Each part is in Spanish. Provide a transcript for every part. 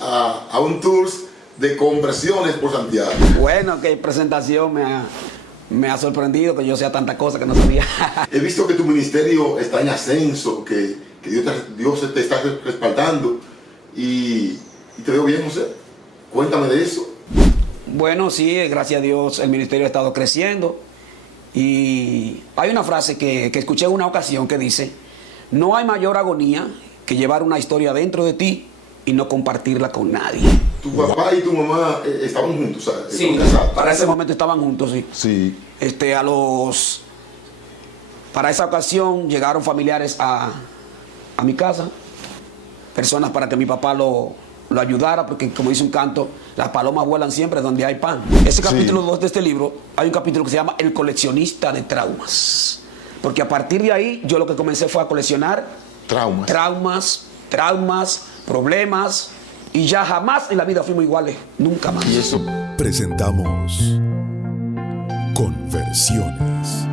A un tour de conversiones por Santiago. Bueno, qué presentación me ha sorprendido que yo sea tanta cosa que no sabía. He visto que tu ministerio está en ascenso, que Dios te está respaldando y te veo bien, José. Cuéntame de eso. Bueno, sí, gracias a Dios el ministerio ha estado creciendo y hay una frase que escuché en una ocasión que dice: no hay mayor agonía que llevar una historia dentro de ti y no compartirla con nadie. Tu papá y tu mamá estaban juntos, ¿sabes? Sí, casados. para ese momento estaban juntos, sí. Sí. Para esa ocasión llegaron familiares a mi casa, personas para que mi papá lo ayudara, porque como dice un canto, las palomas vuelan siempre donde hay pan. Ese capítulo 2 de este libro, hay un capítulo que se llama El coleccionista de traumas. Porque a partir de ahí, yo lo que comencé fue a coleccionar traumas, problemas, y ya jamás en la vida fuimos iguales, nunca más. Y eso. Presentamos Conversiones.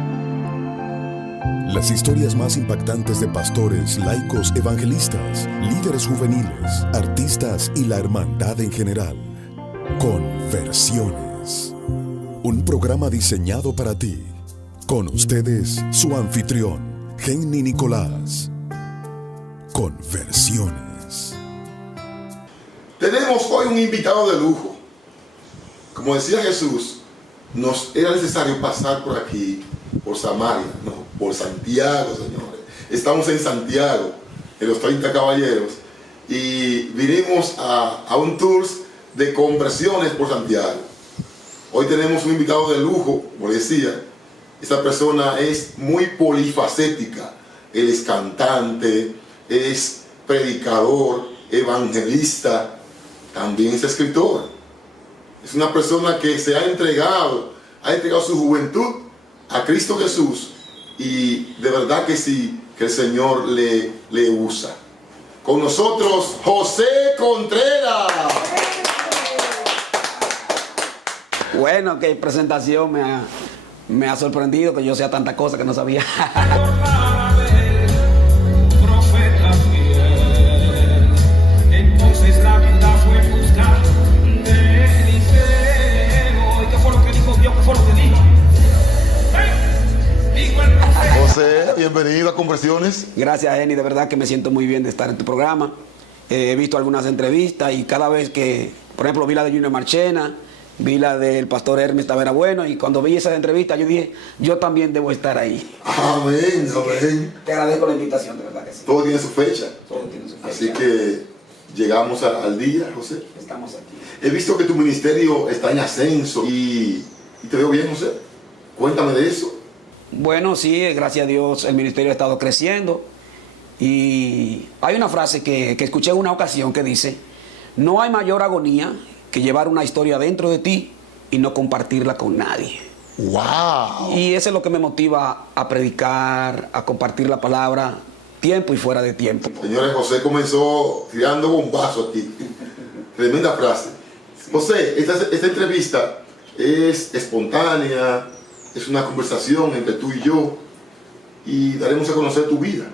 Las historias más impactantes de pastores, laicos, evangelistas, líderes juveniles, artistas y la hermandad en general. Conversiones. Un programa diseñado para ti. Con ustedes, su anfitrión, Henny Nicolás. Conversiones. Tenemos hoy un invitado de lujo. Como decía Jesús, nos era necesario pasar por aquí, por Samaria, no, por Santiago, señores. Estamos en Santiago, en los 30 Caballeros, y vinimos a un tour de conversiones por Santiago. Hoy tenemos un invitado de lujo, como decía. Esta persona es muy polifacética. Él es cantante, es predicador, evangelista, también es escritor. Es una persona que se ha entregado su juventud a Cristo Jesús, y de verdad que sí, que el Señor le usa. Con nosotros, José Contreras. Bueno, qué presentación me ha sorprendido que yo sea tanta cosa que no sabía. José, bienvenido a Conversiones. Gracias, Henny, de verdad que me siento muy bien de estar en tu programa. He visto algunas entrevistas y cada vez que, por ejemplo, vi la de Junior Marchena, vi la del pastor Hermes Tavera Bueno, y cuando vi esas entrevistas yo dije, yo también debo estar ahí. Amén, amén. Te agradezco la invitación, de verdad que sí. Todo tiene su fecha. Todo tiene su fecha. Así que llegamos al día, José. Estamos aquí. He visto que tu ministerio está en ascenso y te veo bien, José. Cuéntame de eso. Bueno, sí, gracias a Dios el ministerio ha estado creciendo y hay una frase que escuché en una ocasión que dice: no hay mayor agonía que llevar una historia dentro de ti y no compartirla con nadie. ¡Wow! Y eso es lo que me motiva a predicar, a compartir la palabra, tiempo y fuera de tiempo. Señores, José comenzó tirando bombazo aquí. Tremenda frase. José, esta entrevista es espontánea, es una conversación entre tú y yo, y daremos a conocer tu vida.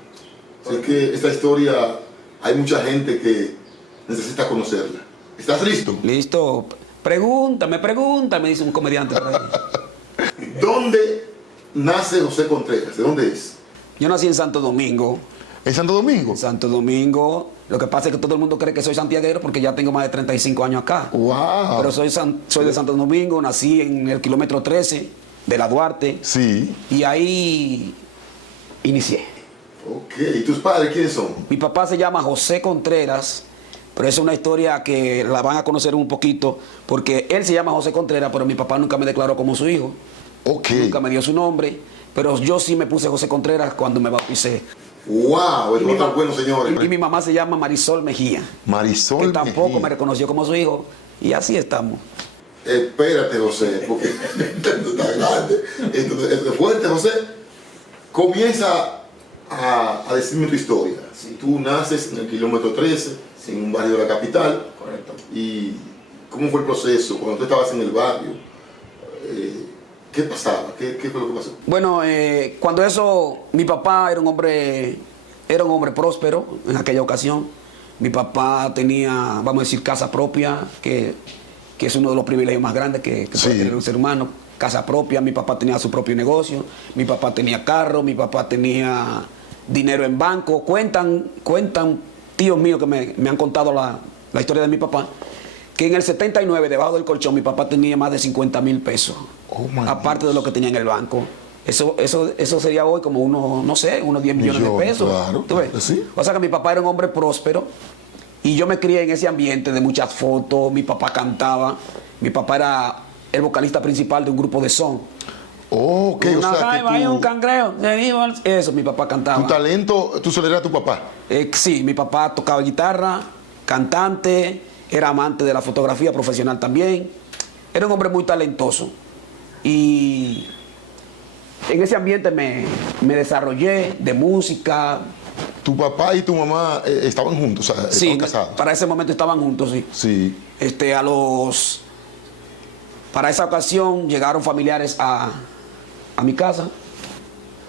Así que esta historia hay mucha gente que necesita conocerla. ¿Estás listo? Listo. Pregúntame, dice un comediante por ahí. ¿Dónde nace José Contreras? ¿De dónde es? Yo nací en Santo Domingo. ¿En Santo Domingo? Santo Domingo. Lo que pasa es que todo el mundo cree que soy santiaguero porque ya tengo más de 35 años acá. ¡Wow! Pero soy de Santo Domingo, nací en el kilómetro 13 de la Duarte. Sí. Y ahí inicié. Ok. ¿Y tus padres quiénes son? Mi papá se llama José Contreras, pero es una historia que la van a conocer un poquito, porque él se llama José Contreras, pero mi papá nunca me declaró como su hijo. Ok. Nunca me dio su nombre, pero yo sí me puse José Contreras cuando me bauticé. ¡Wow! Y mi Está bueno, señores. Y mi mamá se llama Marisol Mejía, Marisol que tampoco Mejía. me reconoció como su hijo, y así estamos. Espérate, José, porque esto está grande. Esto es fuerte, José. Comienza a decirme tu historia. Sí. Tú naces en el kilómetro 13, en un barrio de la capital. Correcto. ¿Y cómo fue el proceso? Cuando tú estabas en el barrio, ¿qué pasaba? ¿Qué fue lo que pasó? Bueno, mi papá era un hombre próspero en aquella ocasión. Mi papá tenía, vamos a decir, casa propia, que es uno de los privilegios más grandes que puede tener un ser humano. Casa propia, mi papá tenía su propio negocio, mi papá tenía carro, mi papá tenía dinero en banco. Cuentan tíos míos que me han contado la historia de mi papá, que en el 79, debajo del colchón, mi papá tenía más de 50,000 pesos, aparte de lo que tenía en el banco. Eso sería hoy como unos, no sé, unos 10 millones de pesos. Claro, ¿Tú ves? sí. O sea que mi papá era un hombre próspero y yo me crié en ese ambiente de muchas fotos. Mi papá cantaba, mi papá era el vocalista principal de un grupo de son. Oh, ok, Una o sea jaiba y un cangrejo. Eso, mi papá cantaba. tu talento, tú se le eras a tu papá. Sí, mi papá tocaba guitarra, cantante, era amante de la fotografía profesional también. Era un hombre muy talentoso. Y en ese ambiente me desarrollé de música. Tu papá y tu mamá estaban juntos, o sea, Sí, estaban casados. para ese momento estaban juntos, sí. Sí. Para esa ocasión llegaron familiares a mi casa,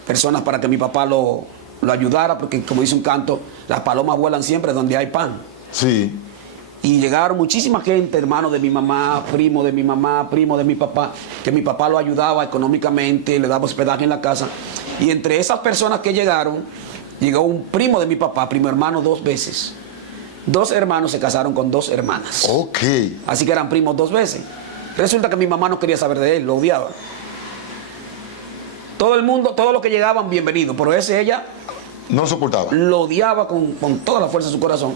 personas para que mi papá lo ayudara, porque como dice un canto, las palomas vuelan siempre donde hay pan. Sí. Y llegaron muchísima gente, hermanos de mi mamá, primo de mi mamá, primo de mi papá, que mi papá lo ayudaba económicamente, le daba hospedaje en la casa. Y entre esas personas que llegaron, llegó un primo de mi papá, primo hermano 2 veces. 2 hermanos se casaron con 2 hermanas. Ok. Así que eran primos 2 veces. Resulta que mi mamá no quería saber de él, lo odiaba. Todo el mundo, todos los que llegaban, bienvenidos, pero ella No lo soportaba. lo odiaba con toda la fuerza de su corazón.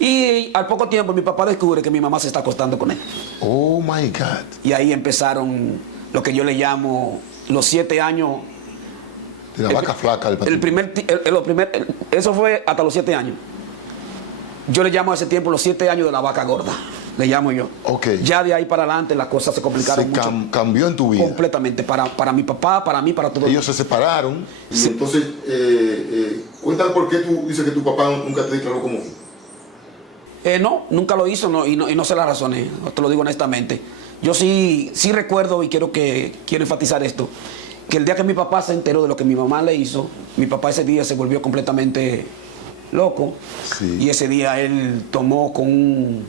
Y al poco tiempo mi papá descubre que mi mamá se está acostando con él. Oh my God. Y ahí empezaron lo que yo le llamo los 7 años. De la vaca flaca del patrón. Eso fue hasta los 7 años. Yo le llamo a ese tiempo los 7 años de la vaca gorda. Le llamo yo. Ok. Ya de ahí para adelante las cosas se complicaron mucho. Cambió en tu vida. Completamente. Para mi papá, para mí, para todo el Ellos se separaron. Y entonces, cuéntame por qué tú dices que tu papá nunca te declaró como hijo. No, nunca lo hizo y no sé las razones, te lo digo honestamente. Yo sí recuerdo y quiero enfatizar esto, que el día que mi papá se enteró de lo que mi mamá le hizo, mi papá ese día se volvió completamente loco. Sí. Y ese día él tomó con un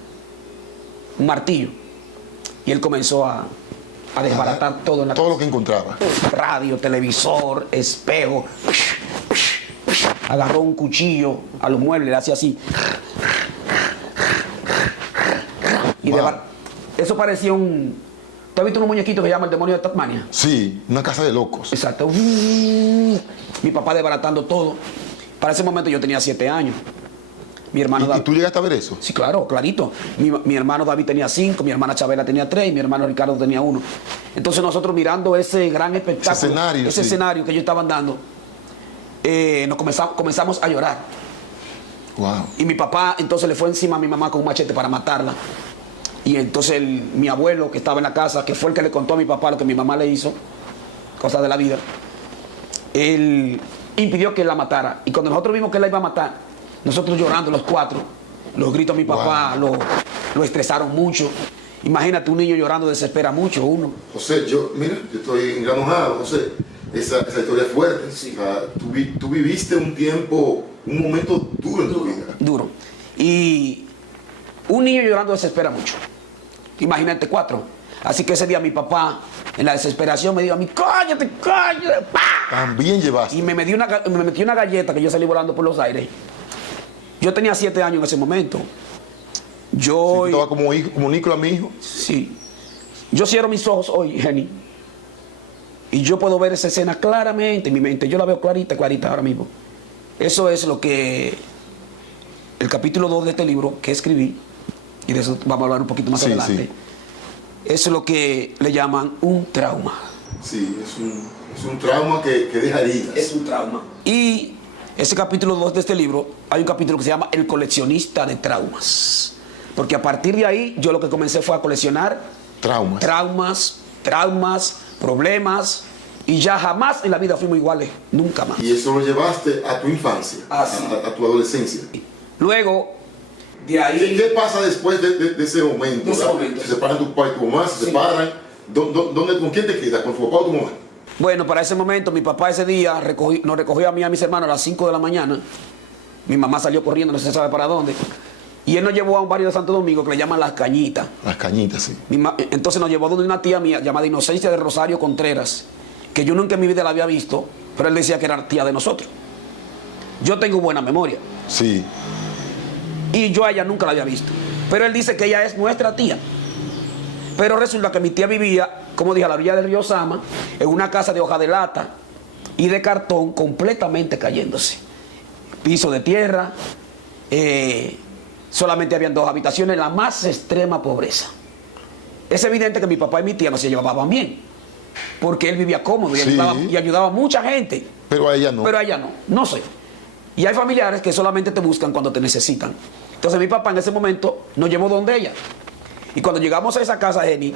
martillo y él comenzó a desbaratar todo en la Todo casa. lo que encontraba. Radio, televisor, espejo. Agarró un cuchillo a los muebles, le hacía así. Y Wow. eso parecía un... ¿Tú has visto un muñequito que se llama el demonio de Tasmania? Sí, una casa de locos. Exacto. Mi papá desbaratando todo. Para ese momento yo tenía 7 años. Mi hermano ¿Y David... tú llegaste a ver eso? Sí, claro, clarito. Mi hermano David tenía 5, mi hermana Chabela tenía 3 y mi hermano Ricardo tenía 1. Entonces nosotros mirando ese gran espectáculo, ese escenario que ellos estaban dando, comenzamos a llorar. Wow. Y mi papá entonces le fue encima a mi mamá con un machete para matarla. Y entonces mi abuelo que estaba en la casa, que fue el que le contó a mi papá lo que mi mamá le hizo, cosas de la vida, él impidió que él la matara. Y cuando nosotros vimos que él la iba a matar, nosotros llorando los 4, los gritos de mi papá lo estresaron mucho. Imagínate, un niño llorando desespera mucho uno. José, yo estoy enganojado, José. Esa historia es fuerte. Sí. O sea, tú viviste un momento duro en tu vida. Duro. Y un niño llorando desespera mucho. Imagínate 4. Así que ese día mi papá, en la desesperación, me dijo a mí, cállate, ¡pah! También llevaste. Y me metió una galleta que yo salí volando por los aires. Yo tenía 7 años en ese momento. Yo... Sí, estaba como Nicolás, mi hijo. Sí. Yo cierro mis ojos hoy, Jenny. Y yo puedo ver esa escena claramente en mi mente. Yo la veo clarita ahora mismo. Eso es lo que... El capítulo 2 de este libro que escribí, y de eso vamos a hablar un poquito más adelante, eso es lo que le llaman un trauma. Sí, es un trauma que deja heridas. Es un trauma. Y ese capítulo 2 de este libro, hay un capítulo que se llama El coleccionista de traumas. Porque a partir de ahí, yo lo que comencé fue a coleccionar Traumas. traumas, problemas, y ya jamás en la vida fuimos iguales, nunca más. Y eso lo llevaste a tu infancia, Sí. a tu adolescencia. Luego, de ahí... ¿Qué pasa después de ese momento? De ese ¿verdad? momento. Se separan tu papá y tu mamá, se separan. ¿Con quién te quedas? ¿Con tu papá o tu mamá? Bueno, para ese momento mi papá ese día nos recogió a mí y a mis hermanos a las 5 de la mañana Mi mamá salió corriendo, no se sabe para dónde. Y él nos llevó a un barrio de Santo Domingo que le llaman Las Cañitas. Las Cañitas, sí. Entonces nos llevó donde una tía mía llamada Inocencia de Rosario Contreras, que yo nunca en mi vida la había visto, pero él decía que era tía de nosotros. Yo tengo buena memoria. Sí. Y yo a ella nunca la había visto. Pero él dice que ella es nuestra tía. Pero resulta que mi tía vivía, como dije, a la orilla del río Sama, en una casa de hoja de lata y de cartón completamente cayéndose. Piso de tierra, solamente habían 2 habitaciones, la más extrema pobreza. Es evidente que mi papá y mi tía no se llevaban bien, porque él vivía cómodo y, Sí. ayudaba a mucha gente. Pero a ella no. Pero a ella no, no sé. Y hay familiares que solamente te buscan cuando te necesitan. Entonces mi papá en ese momento nos llevó donde ella. Y cuando llegamos a esa casa, Jenny,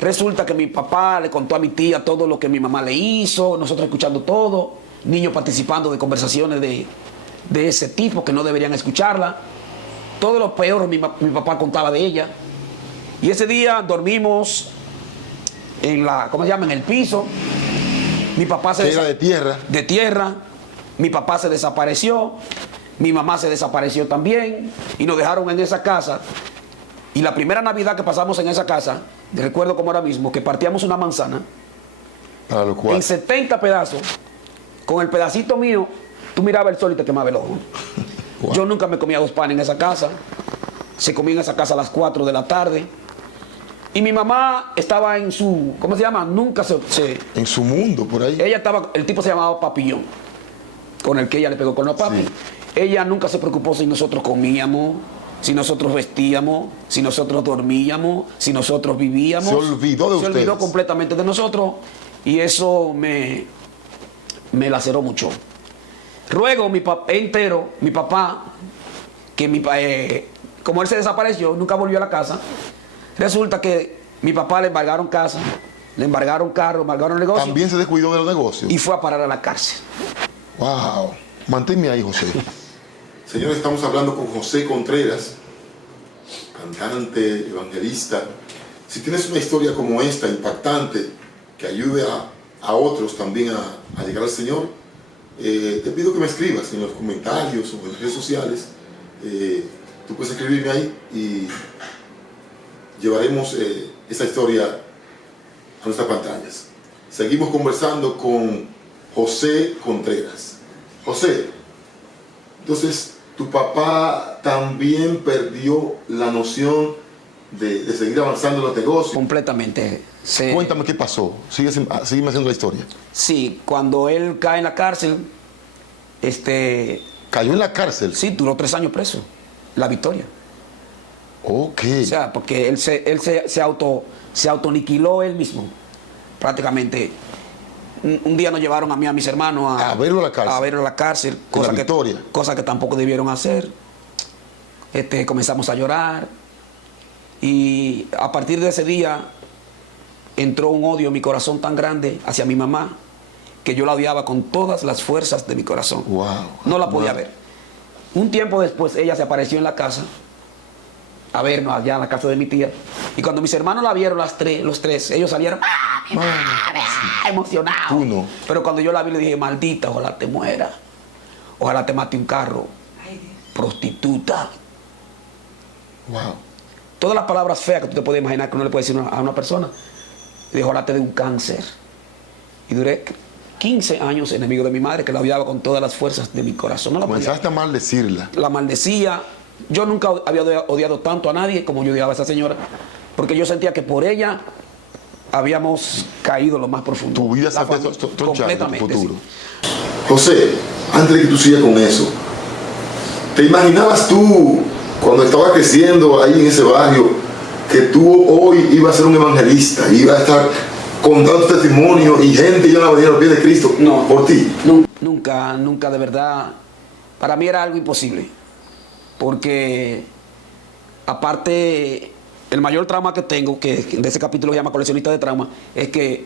resulta que mi papá le contó a mi tía todo lo que mi mamá le hizo, nosotros escuchando todo, niños participando de conversaciones de ese tipo que no deberían escucharla. Todo lo peor mi papá contaba de ella. Y ese día dormimos en la, ¿cómo se llama? En el piso. Mi papá se Era de tierra. de tierra. Mi papá se desapareció. Mi mamá se desapareció también. Y nos dejaron en esa casa. Y la primera Navidad que pasamos en esa casa, recuerdo como ahora mismo, que partíamos una manzana Para lo cual. en 70 pedazos. Con el pedacito mío, tú mirabas el sol y te quemaba el ojo. Wow. Yo nunca me comía 2 panes en esa casa. Se comía en esa casa a las 4 de la tarde. Y mi mamá estaba en su, ¿cómo se llama? Nunca se En su mundo, por ahí. ella estaba, el tipo se llamaba Papillón, con el que ella le pegó con los papi. Sí. Ella nunca se preocupó si nosotros comíamos, si nosotros vestíamos, si nosotros dormíamos, si nosotros vivíamos. Se olvidó de Se olvidó ustedes. completamente de nosotros y eso me laceró mucho. Ruego mi papá entero, mi papá, que como él se desapareció, nunca volvió a la casa. Resulta que mi papá le embargaron casa, le embargaron carro, embargaron negocio También se descuidó de los negocios. y fue a parar a la cárcel. Wow. Manténme ahí, José. Señores, estamos hablando con José Contreras, cantante, evangelista. Si tienes una historia como esta, impactante, que ayude a otros también a llegar al Señor, te pido que me escribas en los comentarios o en las redes sociales. Tú puedes escribirme ahí y llevaremos esa historia a nuestras pantallas. Seguimos conversando con José Contreras. José, entonces tu papá también perdió la noción de seguir avanzando en los negocios. Completamente. Cuéntame qué pasó. Sígueme haciendo la historia. Sí, cuando él cae en la cárcel, Cayó en la cárcel. sí, duró 3 años preso. La Victoria. Ok. O sea, porque él se autoaniquiló él mismo. Prácticamente. Un día nos llevaron a mí y a mis hermanos A verlo a la cárcel. A verlo a la cárcel. En la Victoria. Cosa que tampoco debieron hacer. Comenzamos a llorar. Y a partir de ese día entró un odio en mi corazón tan grande hacia mi mamá que yo la odiaba con todas las fuerzas de mi corazón. Wow. No la podía Wow. ver. Un tiempo después ella se apareció en la casa a vernos allá en la casa de mi tía. Y cuando mis hermanos la vieron, los tres, ellos salieron emocionados. Tú no. Pero cuando yo la vi le dije, maldita, ojalá te muera. Ojalá te mate un carro. Prostituta. Wow. Todas las palabras feas que tú te puedes imaginar que uno le puede decir a una persona. Le dije, ojalá te dé un cáncer. Y duré 15 años enemigo de mi madre, que la odiaba con todas las fuerzas de mi corazón. No la podía. Comenzaste a maldecirla. La maldecía. Yo nunca había odiado tanto a nadie como yo odiaba a esa señora, porque yo sentía que por ella habíamos caído lo más profundo. Tu vida se La había familia, tronchado, tu completamente, futuro. sí. José, antes de que tú sigas con eso, ¿te imaginabas tú, cuando estabas creciendo ahí en ese barrio, que tú hoy ibas a ser un evangelista, ibas a estar contando tu testimonio y gente iba a venir a los pies de Cristo por ti? Nunca de verdad. Para mí era algo imposible. Porque, aparte, el mayor trauma que tengo, que de ese capítulo se llama Coleccionista de Trauma, es que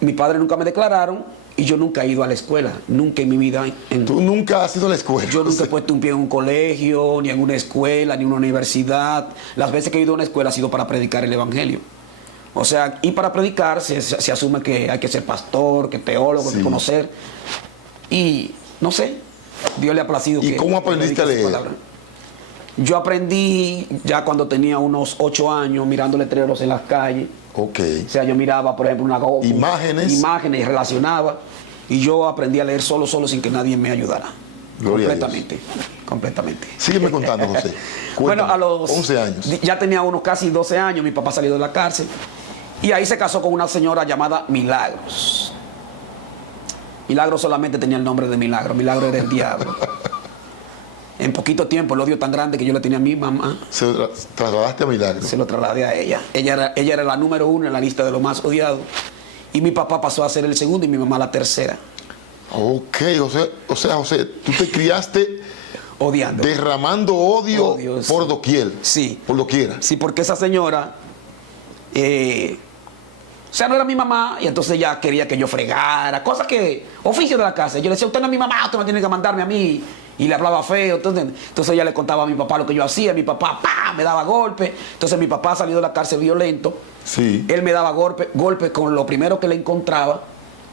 mi padre nunca me declararon y yo nunca he ido a la escuela. Nunca en mi vida. Tú nunca has ido a la escuela. Yo nunca José. he puesto un pie en un colegio, ni en una escuela, ni en una universidad. Las veces que he ido a una escuela ha sido para predicar el evangelio. O sea, y para predicar se asume que hay que ser pastor, que teólogo, Sí. que conocer. Y no sé, Dios le ha placido. ¿Y cómo aprendiste a leer? Yo aprendí ya cuando tenía unos 8 años mirando letreros en las calles. Ok. O sea, yo miraba, por ejemplo, imágenes, relacionaba. Y yo aprendí a leer solo sin que nadie me ayudara. Gloria completamente. Sígueme contando, José. Bueno, a los 11 años. Ya tenía unos casi 12 años, mi papá salió de la cárcel. Y ahí se casó con una señora llamada Milagros. Milagros solamente tenía el nombre de Milagro. Milagro era el diablo. En poquito tiempo, el odio tan grande que yo le tenía a mi mamá, ¿Se lo trasladaste a Milagro? se lo trasladé a ella. Ella era la número 1 en la lista de los más odiados. Y mi papá pasó a ser el segundo y mi mamá la tercera. Ok, o sea, José, tú te criaste odiando. Derramando odio por sí. doquier. Sí. Por doquiera. Sí, porque esa señora, o sea, no era mi mamá, y entonces ella quería que yo fregara, cosas que, oficio de la casa. Yo le decía, usted no es mi mamá, usted no tiene que mandarme a mí. Y le hablaba feo. Entonces ella le contaba a mi papá lo que yo hacía. Mi papá, ¡pam!, me daba golpes. Entonces mi papá salió de la cárcel violento. Sí. Él me daba golpes con lo primero que le encontraba,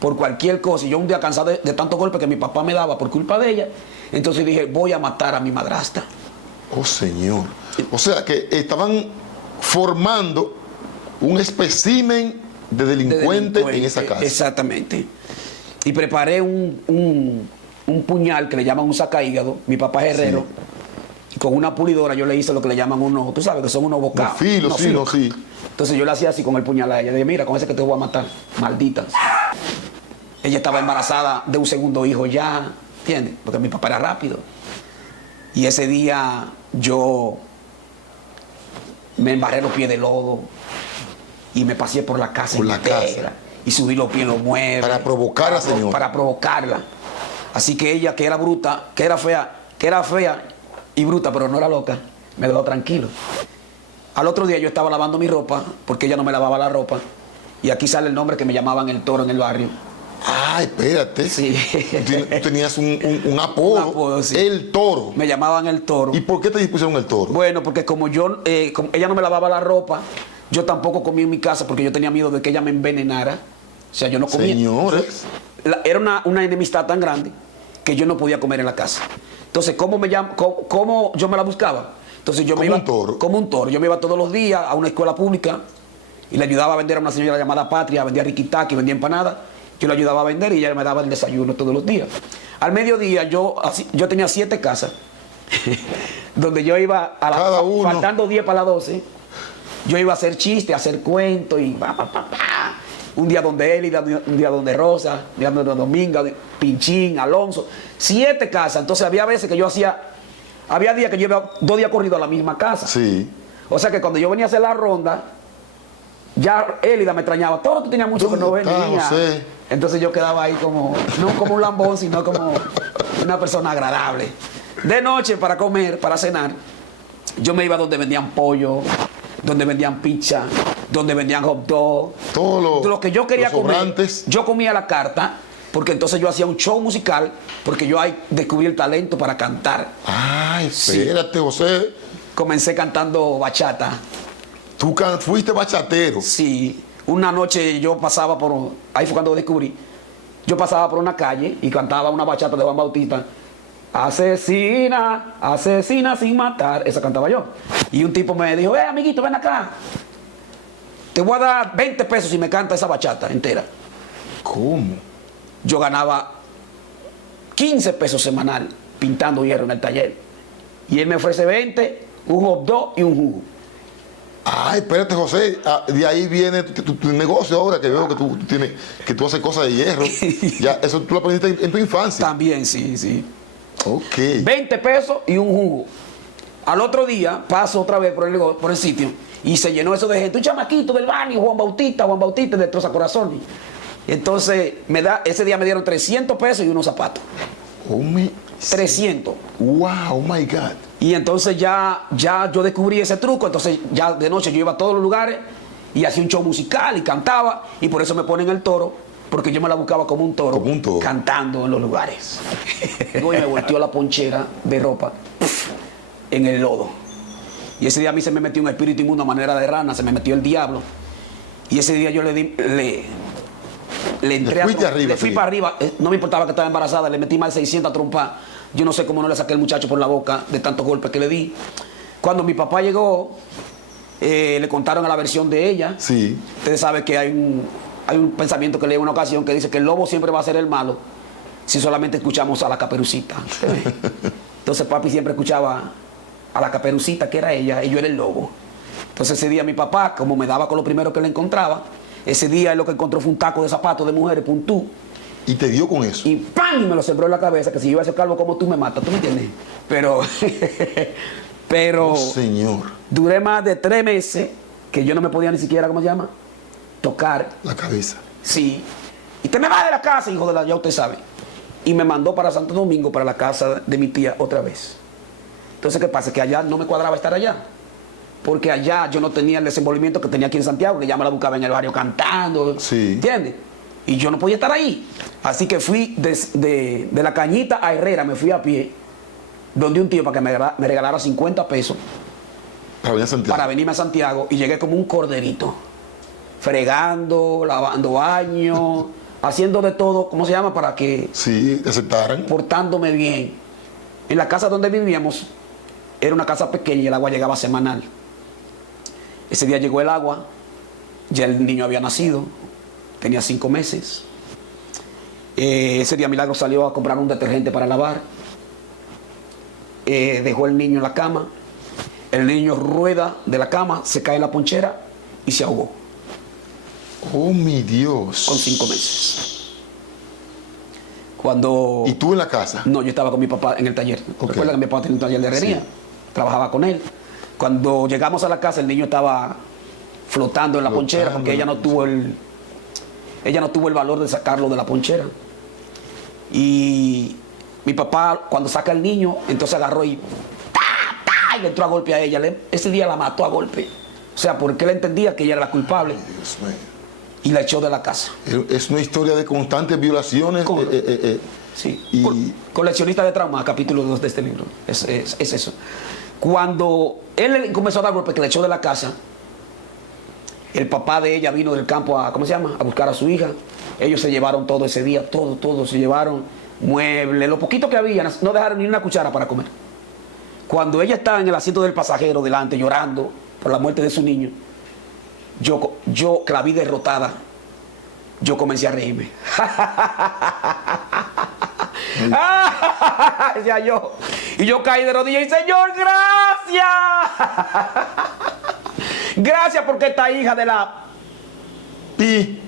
por cualquier cosa. Y yo un día cansado de tantos golpes que mi papá me daba por culpa de ella, entonces dije, voy a matar a mi madrastra. Oh, Señor. O sea, que estaban formando un espécimen de delincuente en esa casa. Exactamente. Y preparé un puñal que le llaman un sacahígado. Mi papá es herrero. Sí. Y con una pulidora yo le hice lo que le llaman unos, tú sabes que son unos bocados. Filos. Entonces yo le hacía así con el puñal a ella. Le dije, mira, con ese que te voy a matar. Maldita. Ella estaba embarazada de un segundo hijo ya, ¿entiendes? Porque mi papá era rápido. Y ese día yo me embarré los pies de lodo y me pasé por la casa entera. Y subí los pies en los muebles. Para provocar a la señora. Para provocarla. Así que ella, que era bruta, que era fea y bruta, pero no era loca, me dejó tranquilo. Al otro día yo estaba lavando mi ropa, porque ella no me lavaba la ropa. Y aquí sale el nombre que me llamaban el Toro en el barrio. Ah, espérate. Sí. Tú tenías un apodo. Un apodo, sí. El Toro. Me llamaban el Toro. ¿Y por qué te dispusieron el Toro? Bueno, porque como ella no me lavaba la ropa, yo tampoco comía en mi casa porque yo tenía miedo de que ella me envenenara. O sea, yo no comía. Señores. Era una enemistad tan grande que yo no podía comer en la casa. Entonces, ¿cómo yo me la buscaba? Entonces yo me iba como un toro. Yo me iba todos los días a una escuela pública y le ayudaba a vender a una señora llamada Patria, vendía riquitaki, vendía empanadas. Yo le ayudaba a vender y ella me daba el desayuno todos los días. Al mediodía yo tenía 7 casas donde yo iba Cada uno. faltando 10 para las 12. Yo iba a hacer chistes, a hacer cuentos y un día donde Élida, un día donde Rosa, un día donde Dominga, Pinchín, Alonso. 7 casas. Entonces había veces que yo había días que yo iba 2 días corridos a la misma casa. Sí. O sea que cuando yo venía a hacer la ronda, ya Élida me extrañaba. Todo tú tenías mucho que no venía. José? Entonces yo quedaba ahí como, no como un lambón, sino como una persona agradable. De noche para comer, para cenar, yo me iba donde vendían pollo, donde vendían pizza, donde vendían hot dog. Todo lo que yo quería comer, sobrantes. yo comía a la carta, porque entonces yo hacía un show musical, porque yo ahí descubrí el talento para cantar. Ay, espérate, sí. José. Comencé cantando bachata. ¿Tú fuiste bachatero? Sí. Una noche yo pasaba ahí fue cuando descubrí, yo pasaba por una calle y cantaba una bachata de Juan Bautista. Asesina, asesina sin matar. Esa cantaba yo. Y un tipo me dijo, amiguito, ven acá. Te voy a dar 20 pesos si me canta esa bachata entera. ¿Cómo? Yo ganaba 15 pesos semanal pintando hierro en el taller. Y él me ofrece 20, un hot dog y un jugo. Ay, espérate, José, de ahí viene tu negocio ahora, que veo que tú haces cosas de hierro. Ya, eso tú lo aprendiste en tu infancia. También, sí. Ok. 20 pesos y un jugo. Al otro día paso otra vez por el sitio y se llenó eso de gente. Un chamaquito del barrio, Juan Bautista de Troza Corazones. Entonces, ese día me dieron 300 pesos y unos zapatos. 300. Wow, oh my God. Y entonces ya yo descubrí ese truco. Entonces ya de noche yo iba a todos los lugares y hacía un show musical y cantaba. Y por eso me ponen el toro, porque yo me la buscaba como un toro. Cantando en los lugares. Luego me volteó la ponchera de ropa en el lodo. Y ese día a mí se me metió un espíritu inmundo a manera de rana, se me metió el diablo. Y ese día yo le entré le fui para arriba. No me importaba que estaba embarazada, le metí más de 600 trompas Yo no sé cómo no le saqué el muchacho por la boca de tantos golpes que le di. Cuando mi papá llegó, le contaron a la versión de ella. Sí. Ustedes saben que hay un pensamiento que leí en una ocasión que dice que el lobo siempre va a ser el malo si solamente escuchamos a la Caperucita. Entonces papi siempre escuchaba a la Caperucita, que era ella, y yo era el lobo. Entonces ese día mi papá, como me daba con lo primero que le encontraba, ese día él lo que encontró fue un taco de zapatos de mujeres, puntú. Y te dio con eso. Y ¡pam! Y me lo sembró en la cabeza, que si yo iba a ser calvo como tú me matas, ¿tú me entiendes? Pero Oh, Señor. duré más de 3 meses que yo no me podía ni siquiera, ¿cómo se llama? Tocar. La cabeza. Sí. Y te me vas de la casa, hijo de la, ya usted sabe. Y me mandó para Santo Domingo, para la casa de mi tía, otra vez. Entonces, ¿qué pasa? Que allá no me cuadraba estar allá. Porque allá yo no tenía el desenvolvimiento que tenía aquí en Santiago, que ya me la buscaba en el barrio cantando. Sí. ¿Entiendes? Y yo no podía estar ahí. Así que fui de la Cañita a Herrera, me fui a pie, donde un tío para que me regalara 50 pesos Para venir a Santiago. para venirme a Santiago, y llegué como un corderito, fregando, lavando baños, haciendo de todo, ¿cómo se llama? Para que, Sí, te aceptaran. portándome bien. En la casa donde vivíamos, era una casa pequeña y el agua llegaba semanal. Ese día llegó el agua, ya el niño había nacido, tenía 5 meses. Ese día Milagro salió a comprar un detergente para lavar. Dejó el niño en la cama. El niño rueda de la cama, se cae en la ponchera y se ahogó Oh, mi Dios. con 5 meses. Cuando... ¿Y tú en la casa? No, yo estaba con mi papá en el taller. Ok. Recuerda que mi papá tenía un taller de herrería. Sí. Trabajaba con él. Cuando llegamos a la casa, el niño estaba flotando en la ponchera porque ella no tuvo el valor de sacarlo de la ponchera. Y mi papá, cuando saca al niño, entonces agarró y y le entró a golpe a ella. Ese día la mató a golpe. O sea, porque él entendía que ella era la culpable Dios mío. y la echó de la casa. Es una historia de constantes violaciones. Sí. Y- Coleccionista de trauma, capítulo 2 de este libro. Es eso. Cuando él comenzó a dar golpes, que la echó de la casa, el papá de ella vino del campo a, ¿cómo se llama?, a buscar a su hija. Ellos se llevaron todo ese día, todo. Se llevaron muebles, lo poquito que había, no dejaron ni una cuchara para comer. Cuando ella estaba en el asiento del pasajero delante, llorando por la muerte de su niño, yo que la vi derrotada, yo comencé a reírme. Decía yo. Y yo caí de rodillas y Señor, gracias. Gracias porque esta hija de la... Y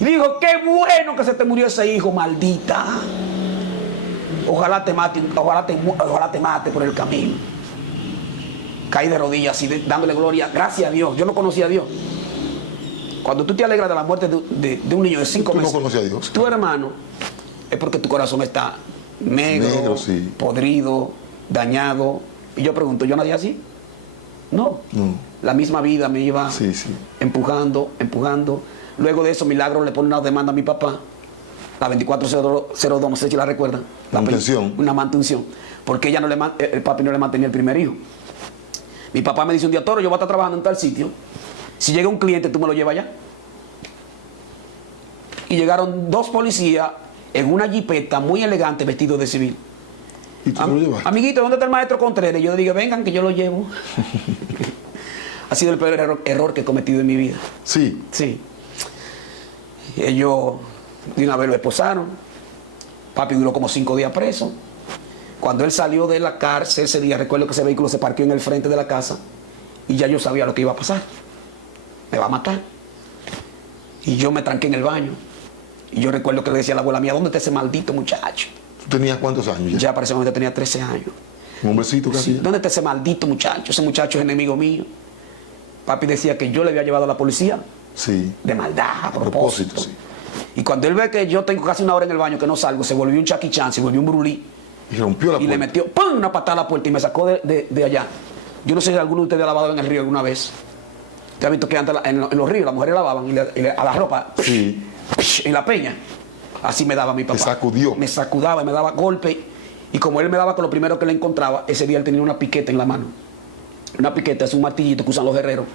dijo, qué bueno que se te murió ese hijo, maldita. Ojalá te mate por el camino. Caí de rodillas así, dándole gloria. Gracias a Dios. Yo no conocía a Dios. Cuando tú te alegras de la muerte de un niño de 5 Tú no meses, conocías a Dios. tu hermano, es porque tu corazón está negro, sí. podrido, dañado. Y yo pregunto, ¿yo nací así? No. La misma vida me iba Sí. empujando. Luego de eso, Milagro le pone una demanda a mi papá, la 2402, no sé si la recuerdan. Mantención. Una mantención. Porque el papi no le mantenía el primer hijo. Mi papá me dice un día, Toro, yo voy a estar trabajando en tal sitio. Si llega un cliente, tú me lo llevas allá. Y llegaron 2 policías en una jipeta muy elegante, vestidos de civil. ¿Y tú lo llevaste? Amiguito, ¿dónde está el maestro Contreras? Y yo le digo, vengan que yo lo llevo. Ha sido el peor error que he cometido en mi vida. Sí. Sí. Ellos de una vez lo esposaron. Papi duró como 5 días preso. Cuando él salió de la cárcel ese día, recuerdo que ese vehículo se parqueó en el frente de la casa y ya yo sabía lo que iba a pasar. Me va a matar. Y yo me tranqué en el baño. Y yo recuerdo que le decía a la abuela mía, ¿dónde está ese maldito muchacho? ¿Tú tenías cuántos años ya? Ya para ese momento tenía 13 años. Un hombrecito casi. Sí, ¿dónde está ese maldito muchacho? Ese muchacho es enemigo mío. Papi decía que yo le había llevado a la policía Sí. de maldad, a propósito. Sí. Y cuando él ve que yo tengo casi 1 hora en el baño que no salgo, se volvió un Chucky Chan, se volvió un brulí. Y rompió la Y puerta. le metió ¡pum! Una patada a la puerta y me sacó de allá. Yo no sé si alguno de ustedes ha lavado en el río alguna vez. ¿Usted ha visto que antes en los ríos las mujeres lavaban y a la ropa? Sí. En la peña. Así me daba mi papá. Te sacudió. Me sacudaba y me daba golpe. Y como él me daba con lo primero que le encontraba, ese día él tenía una piqueta en la mano. Una piqueta es un martillito que usan los herreros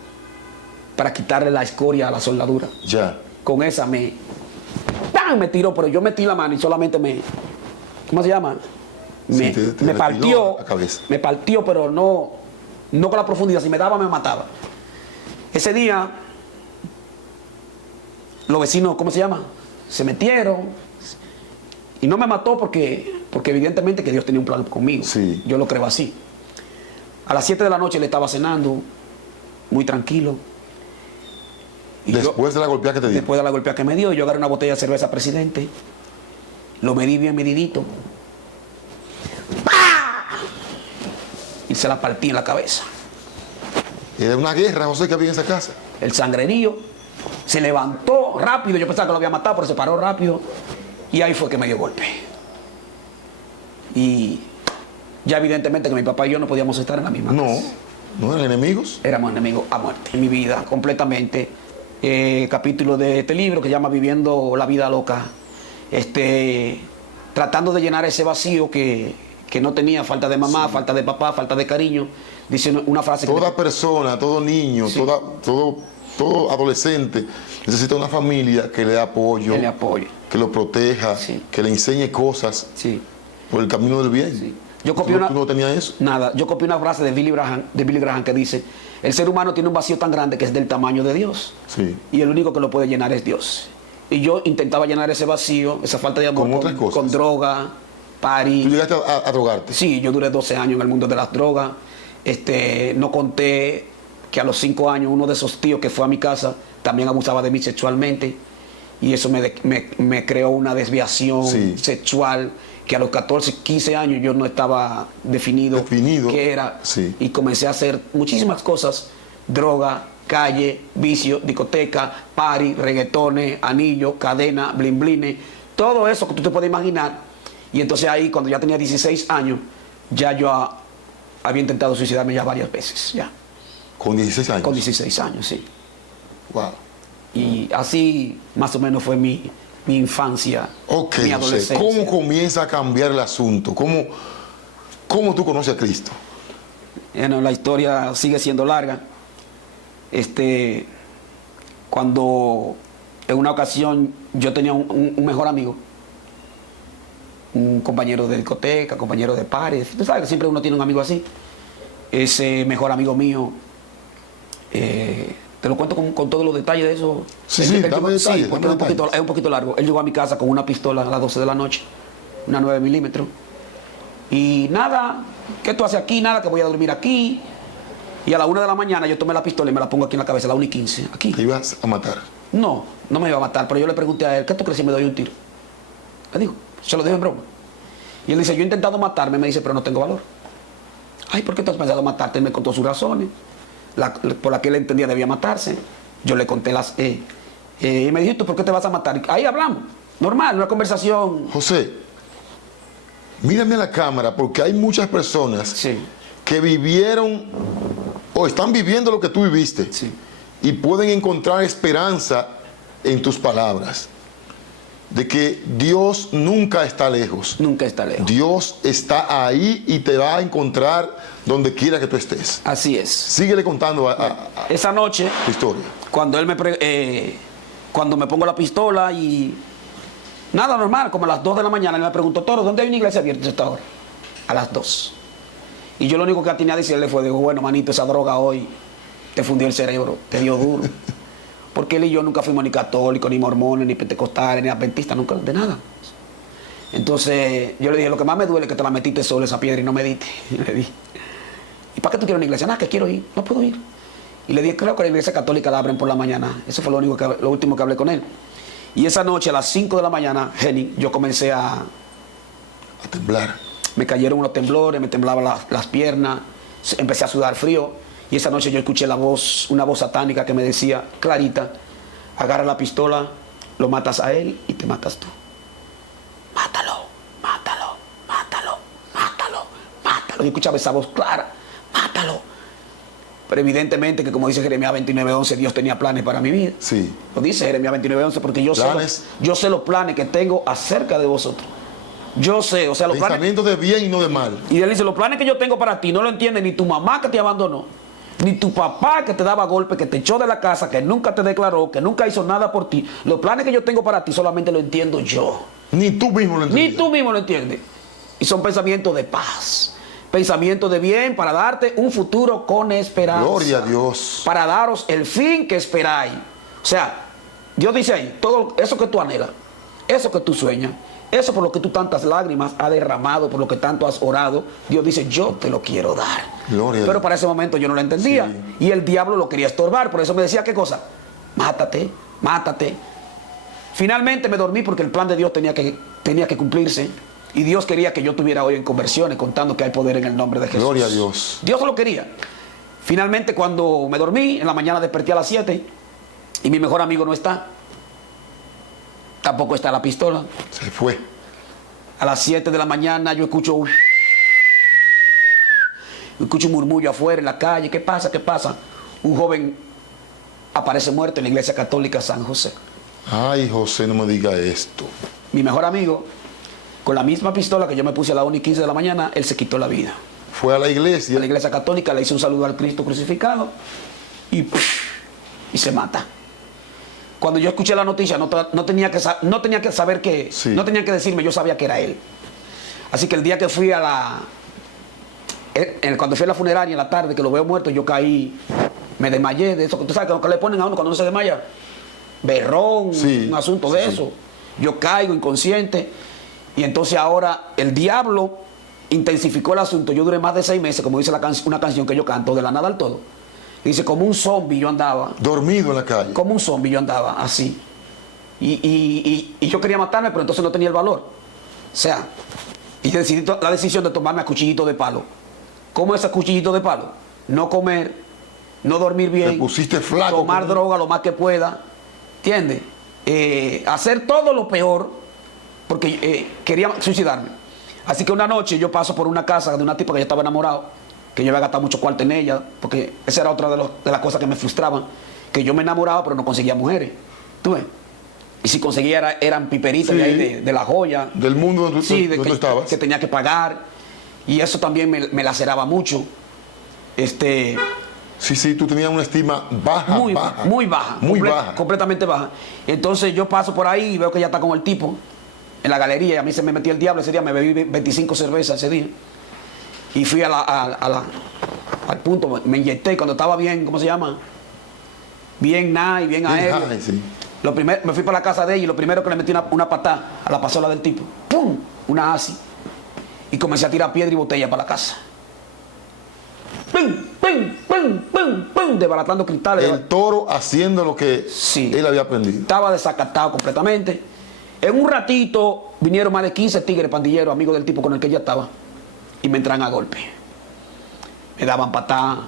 para quitarle la escoria a la soldadura. Ya. Con esa ¡pam! Me tiró, pero yo metí la mano y solamente ¿cómo se llama? me, Sí, te me retiró partió, la cabeza. me partió, pero no con la profundidad. Si me daba, me mataba. Ese día, los vecinos, ¿cómo se llama? Se metieron. Y no me mató porque evidentemente que Dios tenía un plan conmigo. Sí. Yo lo creo así. A las 7 de la noche le estaba cenando, muy tranquilo. Y Después de la golpeada que te dio. después de la golpeada que me dio, yo agarré una botella de cerveza, presidente. Lo medí bien medidito. ¡Pah! Y se la partí en la cabeza. Era una guerra, José, que había en esa casa. El sangrerío se levantó rápido. Yo pensaba que lo había matado, pero se paró rápido. Y ahí fue que me dio golpe. Y ya evidentemente que mi papá y yo no podíamos estar en la misma casa. No eran enemigos. Éramos enemigos a muerte. En mi vida, completamente. Capítulo de este libro que se llama Viviendo la Vida Loca. Tratando de llenar ese vacío que no tenía, falta de mamá, falta de papá, falta de cariño. Dice una frase que Toda persona, todo niño, Sí. todo adolescente necesita una familia que le dé apoyo, que le apoye. que lo proteja, Sí. que le enseñe cosas Sí. por el camino del bien. Sí. Yo copié ¿Tú una, no tenías eso? Nada, yo copié una frase de Billy Graham que dice: el ser humano tiene un vacío tan grande que es del tamaño de Dios. Sí. Y el único que lo puede llenar es Dios. Y yo intentaba llenar ese vacío, esa falta de amor, ¿Con otras cosas? con droga, party. ¿Tú llegaste a drogarte? Sí, yo duré 12 años en el mundo de las drogas. No conté que a los 5 años uno de esos tíos que fue a mi casa también abusaba de mí sexualmente. Y eso me creó una desviación Sí. sexual que a los 14, 15 años yo no estaba definido qué era. Sí. Y comencé a hacer muchísimas cosas: droga, calle, vicio, discoteca, party, reggaetones, anillos, cadena, blin blines, todo eso que tú te puedes imaginar. Y entonces ahí, cuando ya tenía 16 años, ya yo había intentado suicidarme ya varias veces, ya. Con 16 años. Con 16 años, sí. Wow. Y así más o menos fue mi infancia, Ok, mi José, adolescencia. ¿cómo comienza a cambiar el asunto? ¿Cómo tú conoces a Cristo? Bueno, la historia sigue siendo larga. Cuando en una ocasión yo tenía un mejor amigo, un compañero de discoteca, compañero de pares. Tú sabes que siempre uno tiene un amigo así. Ese mejor amigo mío, te lo cuento con todos los detalles de eso. Sí, sí, dame detalles, sí, porque dame es un poquito largo. Él llegó a mi casa con una pistola a las 12 de la noche, una 9 milímetros. Y nada, ¿qué tú haces aquí? Nada, que voy a dormir aquí. Y a la 1 de la mañana yo tomé la pistola y me la pongo aquí en la cabeza, a la 1:15, aquí. Te ibas a matar. No me iba a matar, pero yo le pregunté a él: ¿qué tú crees si me doy un tiro? Le digo, se lo digo en broma. Y él dice: yo he intentado matarme, me dice, pero no tengo valor. Ay, ¿por qué tú has pensado matarte? Él me contó sus razones, por las que él entendía debía matarse. Yo le conté y me dijo: ¿tú por qué te vas a matar? Ahí hablamos, normal, una conversación. José, mírame a la cámara, porque hay muchas personas Sí, que vivieron o están viviendo lo que tú viviste sí. y pueden encontrar esperanza en tus palabras. De que Dios nunca está lejos. Nunca está lejos. Dios está ahí y te va a encontrar donde quiera que tú estés. Así es. Síguele contando Esa noche, tu historia. cuando cuando me pongo la pistola y nada, normal, como a las 2 de la mañana, él me preguntó: Toro, ¿dónde hay una iglesia abierta a esta hora? A las 2. Y yo lo único que tenía que decirle fue: digo, bueno, manito, esa droga hoy te fundió el cerebro, te dio duro. Porque él y yo nunca fuimos ni católicos, ni mormones, ni pentecostales, ni adventistas, nunca, de nada. Entonces yo le dije: lo que más me duele es que te la metiste solo esa piedra y no me diste. Y le dije: ¿y para qué tú quieres una iglesia? Nada, que quiero ir, no puedo ir. Y le dije: creo que la iglesia católica la abren por la mañana. Eso fue lo último que hablé con él. Y esa noche a las 5 de la mañana, Henning, yo comencé a temblar. Me cayeron unos temblores, me temblaban las piernas, empecé a sudar frío. Y esa noche yo escuché una voz satánica que me decía clarita: agarra la pistola, lo matas a él y te matas tú. Mátalo, mátalo, mátalo, mátalo, mátalo. Yo escuchaba esa voz clara: mátalo. Pero evidentemente que, como dice Jeremías 29:11, Dios tenía planes para mi vida. Sí. Lo dice Jeremías 29:11 porque yo sé los planes que tengo acerca de vosotros. Yo sé, o sea, los planes... Pensamientos de bien y no de mal. Y él dice: los planes que yo tengo para ti no lo entiende ni tu mamá que te abandonó, ni tu papá que te daba golpe, que te echó de la casa, que nunca te declaró, que nunca hizo nada por ti. Los planes que yo tengo para ti solamente lo entiendo yo. Ni tú mismo lo entiendes. Ni tú mismo lo entiendes. Y son pensamientos de paz, pensamientos de bien para darte un futuro con esperanza. Gloria a Dios. Para daros el fin que esperáis. O sea, Dios dice ahí, todo eso que tú anhelas, eso que tú sueñas, eso por lo que tú tantas lágrimas has derramado, por lo que tanto has orado, Dios dice, yo te lo quiero dar. Gloria a Pero Dios. para ese momento yo no lo entendía. Sí. Y el diablo lo quería estorbar. Por eso me decía, ¿qué cosa? Mátate, mátate. Finalmente me dormí porque el plan de Dios tenía que cumplirse. Y Dios quería que yo tuviera hoy en conversiones, contando que hay poder en el nombre de Jesús. Gloria a Dios. Dios lo quería. Finalmente, cuando me dormí, en la mañana desperté a las 7 y mi mejor amigo no está. Tampoco está la pistola. Se fue. A las 7 de la mañana yo escucho un murmullo afuera en la calle. ¿Qué pasa? ¿Qué pasa? Un joven aparece muerto en la iglesia católica San José. Ay, José, no me diga esto. Mi mejor amigo, con la misma pistola que yo me puse a las 1:15 de la mañana, él se quitó la vida. Fue a la iglesia. A la iglesia católica le hizo un saludo al Cristo crucificado y se mata. Cuando yo escuché la noticia no tenía que saber que, Sí. no tenía que decirme, yo sabía que era él. Así que el día que fui cuando fui a la funeraria en la tarde, que lo veo muerto, yo caí, me desmayé de eso. ¿Tú sabes que le ponen a uno cuando uno se desmaya? Berrón, Sí. un asunto de eso. Yo caigo inconsciente y entonces ahora el diablo intensificó el asunto. Yo duré más de 6 meses, como dice una canción que yo canto, de la nada al todo. Dice, como un zombie yo andaba. Dormido en la calle. Como un zombie yo andaba así. Y yo quería matarme, pero entonces no tenía el valor. O sea, y decidí la decisión de tomarme a cuchillito de palo. ¿Cómo es a cuchillito de palo? No comer, no dormir bien. Te pusiste flaco. Tomar droga lo más que pueda. ¿Entiendes? Hacer todo lo peor porque quería suicidarme. Así que una noche yo paso por una casa de una tipa que yo estaba enamorado, que yo había gastado mucho cuarto en ella, porque esa era otra de las cosas que me frustraban, que yo me enamoraba pero no conseguía mujeres. ¿Tú ves? Y si conseguía eran piperitas Sí. de ahí de la joya. Del mundo donde, Sí, donde tú estabas. que tenía que pagar. Y eso también me laceraba mucho. Sí, tú tenías una estima baja. Muy baja. Muy Comple- baja. Completamente baja. Entonces yo paso por ahí y veo que ella está con el tipo en la galería. Y a mí se me metió el diablo ese día. Me bebí 25 cervezas ese día. Y fui al punto. Me inyecté. Y cuando estaba bien, ¿cómo se llama? Bien nice, bien aéreo. Ay, sí. Me fui para la casa de ella y lo primero que le metí una patada a la pasola del tipo. ¡Pum! Una así. Y comencé a tirar piedra y botella para la casa. ¡Pum! ¡Pum! ¡Pum! ¡Pum! ¡Pum! Desbaratando cristales. El toro haciendo lo que Sí. él había aprendido. Estaba desacatado completamente. En un ratito vinieron más de 15 tigres pandilleros, amigos del tipo con el que ella estaba, y me entraron a golpe. Me daban patadas,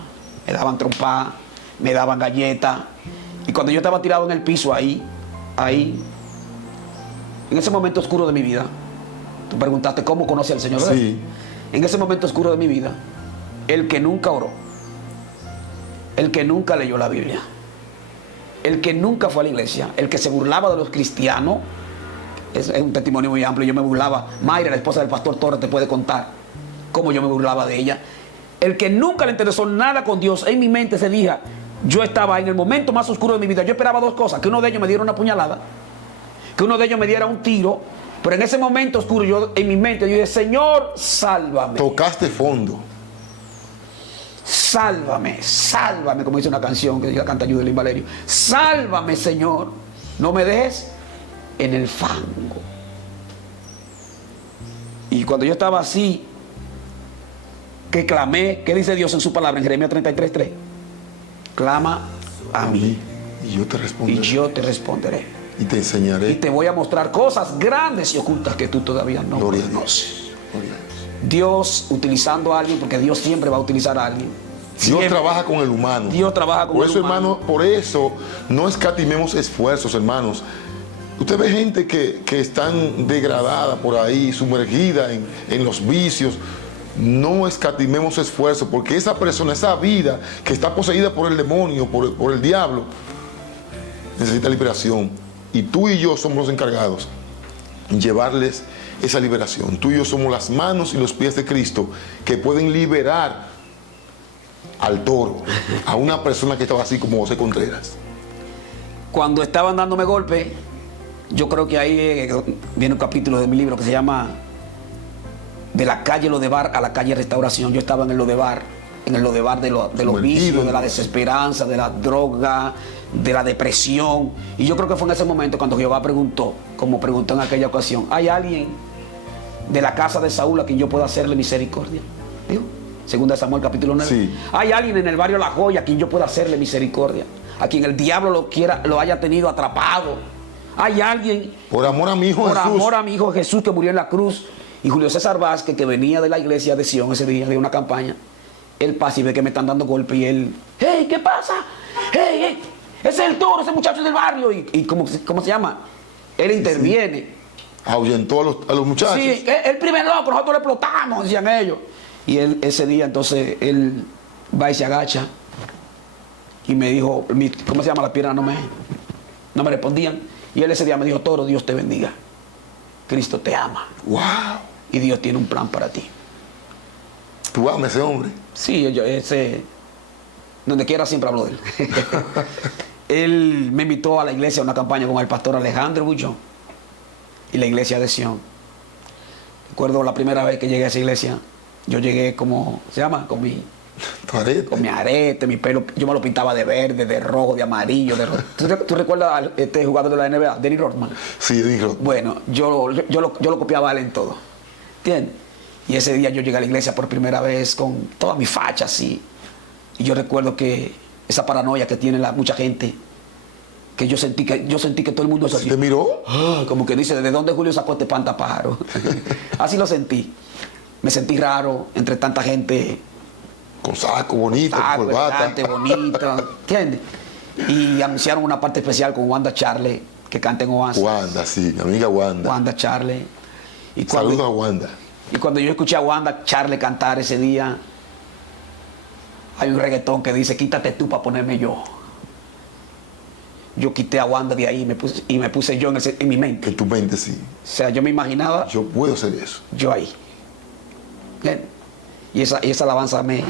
me daban trompadas, me daban galletas. Y cuando yo estaba tirado en el piso ahí, en ese momento oscuro de mi vida, tú preguntaste cómo conocí al Señor. ¿verdad? Sí. En ese momento oscuro de mi vida, el que nunca oró, el que nunca leyó la Biblia, el que nunca fue a la iglesia, el que se burlaba de los cristianos, es un testimonio muy amplio. Yo me burlaba. Mayra, la esposa del pastor Torres, te puede contar cómo yo me burlaba de ella. El que nunca le interesó nada con Dios, en mi mente ese día, yo estaba en el momento más oscuro de mi vida. Yo esperaba 2 cosas: que uno de ellos me diera una puñalada, que uno de ellos me diera un tiro. Pero en ese momento oscuro, yo en mi mente, yo dije, Señor, sálvame. Tocaste fondo. Sálvame, sálvame, como dice una canción que canta Yudelín Valerio. Sálvame, Señor. No me dejes en el fango. Y cuando yo estaba así, que clamé, ¿qué dice Dios en su palabra en Jeremías 33:3? Clama a mí Y yo te y responderé. yo te responderé. Y te enseñaré. Y te voy a mostrar cosas grandes y ocultas que tú todavía no Gloria a Dios. conoces. Gloria a Dios. Dios utilizando a alguien, porque Dios siempre va a utilizar a alguien. Dios Siempre. trabaja con el humano. Dios trabaja con por el eso, humano. hermano, por eso no escatimemos esfuerzos, hermanos. Usted ve gente que están degradada por ahí, sumergida en los vicios. No escatimemos esfuerzos, porque esa persona, esa vida que está poseída por el demonio, por el diablo, necesita liberación. Y tú y yo somos los encargados en llevarles esa liberación. Tú y yo somos las manos y los pies de Cristo que pueden liberar al toro, a una persona que estaba así como José Contreras. Cuando estaban dándome golpe, yo creo que ahí viene un capítulo de mi libro que se llama de la calle Lodebar a la calle Restauración. Yo estaba en el Lodebar de los vicios, de la desesperanza, de la droga, de la depresión. Y yo creo que fue en ese momento cuando Jehová preguntó, como preguntó en aquella ocasión, ¿hay alguien de la casa de Saúl a quien yo pueda hacerle misericordia? ¿Digo? Segunda de Samuel capítulo 9. Sí. ¿Hay alguien en el barrio La Joya a quien yo pueda hacerle misericordia? A quien el diablo lo haya tenido atrapado. ¿Hay alguien Por amor a mi hijo por Jesús. amor a mi hijo Jesús que murió en la cruz? Y Julio César Vázquez, que venía de la iglesia de Sion ese día de una campaña, él pasa y ve que me están dando golpes y él, hey, ¿qué pasa? Hey, ese es el toro, ese muchacho del barrio. Y ¿cómo se llama? Él interviene. Sí. Ahuyentó a los muchachos. Sí, el primer loco, nosotros le explotamos, decían ellos. Y él ese día entonces, él va y se agacha y me dijo, ¿cómo se llama? Las piernas no me respondían. Y él ese día me dijo, Toro, Dios te bendiga. Cristo te ama. ¡Wow! Y Dios tiene un plan para ti. ¿Tú amas a ese hombre? Sí, donde quiera siempre hablo de él. Él me invitó a la iglesia a una campaña con el pastor Alejandro Bullón y la iglesia de Sion. Recuerdo la primera vez que llegué a esa iglesia, yo llegué como, ¿se llama? Con mi arete, mi pelo, yo me lo pintaba de verde, de rojo, de amarillo, de rojo. ¿Tú recuerdas al jugador de la NBA, Dennis Rodman? Sí, Dennis Rodman. Bueno, yo lo copiaba a él en todo. ¿Entiendes? Y ese día yo llegué a la iglesia por primera vez con toda mi facha así. Y yo recuerdo que esa paranoia que tiene mucha gente, que yo sentí que todo el mundo es así. ¿Te miró? Como que dice, ¿de dónde Julio sacó este espantapájaro? Así lo sentí. Me sentí raro entre tanta gente. Con saco bonito, con corbata. Bonita, ¿entiendes? Y anunciaron una parte especial con Wanda Charle, que canta en Oasis. Wanda, sí, mi amiga Wanda. Wanda Charle. Saludos a Wanda. Y cuando yo escuché a Wanda Charle cantar ese día, hay un reggaetón que dice, quítate tú para ponerme yo. Yo quité a Wanda de ahí y me puse yo en mi mente. En tu mente, sí. O sea, yo me imaginaba. Yo puedo hacer eso. Yo ahí. ¿Bien? Y esa alabanza me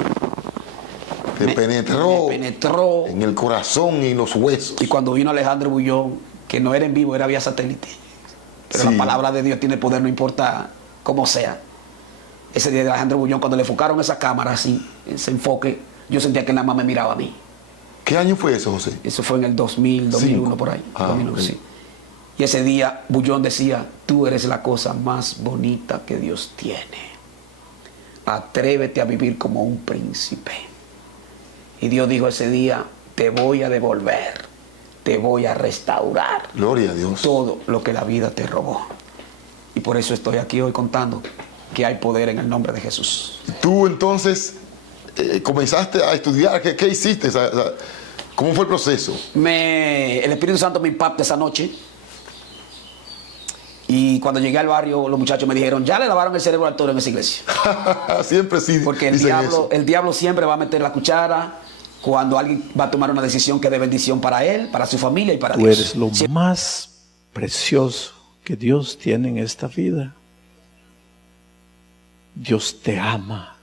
penetró en el corazón y en los huesos. Y cuando vino Alejandro Bullón, que no era en vivo, era vía satélite. Pero sí, la palabra de Dios tiene poder, no importa cómo sea. Ese día de Alejandro Bullón, cuando le enfocaron esa cámara así, ese enfoque, yo sentía que nada más me miraba a mí. ¿Qué año fue eso, José? Eso fue en el 2000, 2001 por ahí. 2001, okay. Sí. Y ese día Bullón decía, tú eres la cosa más bonita que Dios tiene. Atrévete a vivir como un príncipe. Y Dios dijo ese día, te voy a devolver, te voy a restaurar. Gloria a Dios. Todo lo que la vida te robó. Y por eso estoy aquí hoy contando que hay poder en el nombre de Jesús. Tú entonces comenzaste a estudiar, ¿qué hiciste? ¿Cómo fue el proceso? El Espíritu Santo me impacta esa noche. Y cuando llegué al barrio, los muchachos me dijeron, ya le lavaron el cerebro al toro en esa iglesia. Siempre sí. Porque el diablo siempre va a meter la cuchara cuando alguien va a tomar una decisión que es de bendición para él, para su familia y para Dios. Tú eres lo más precioso que Dios tiene en esta vida. Dios te ama,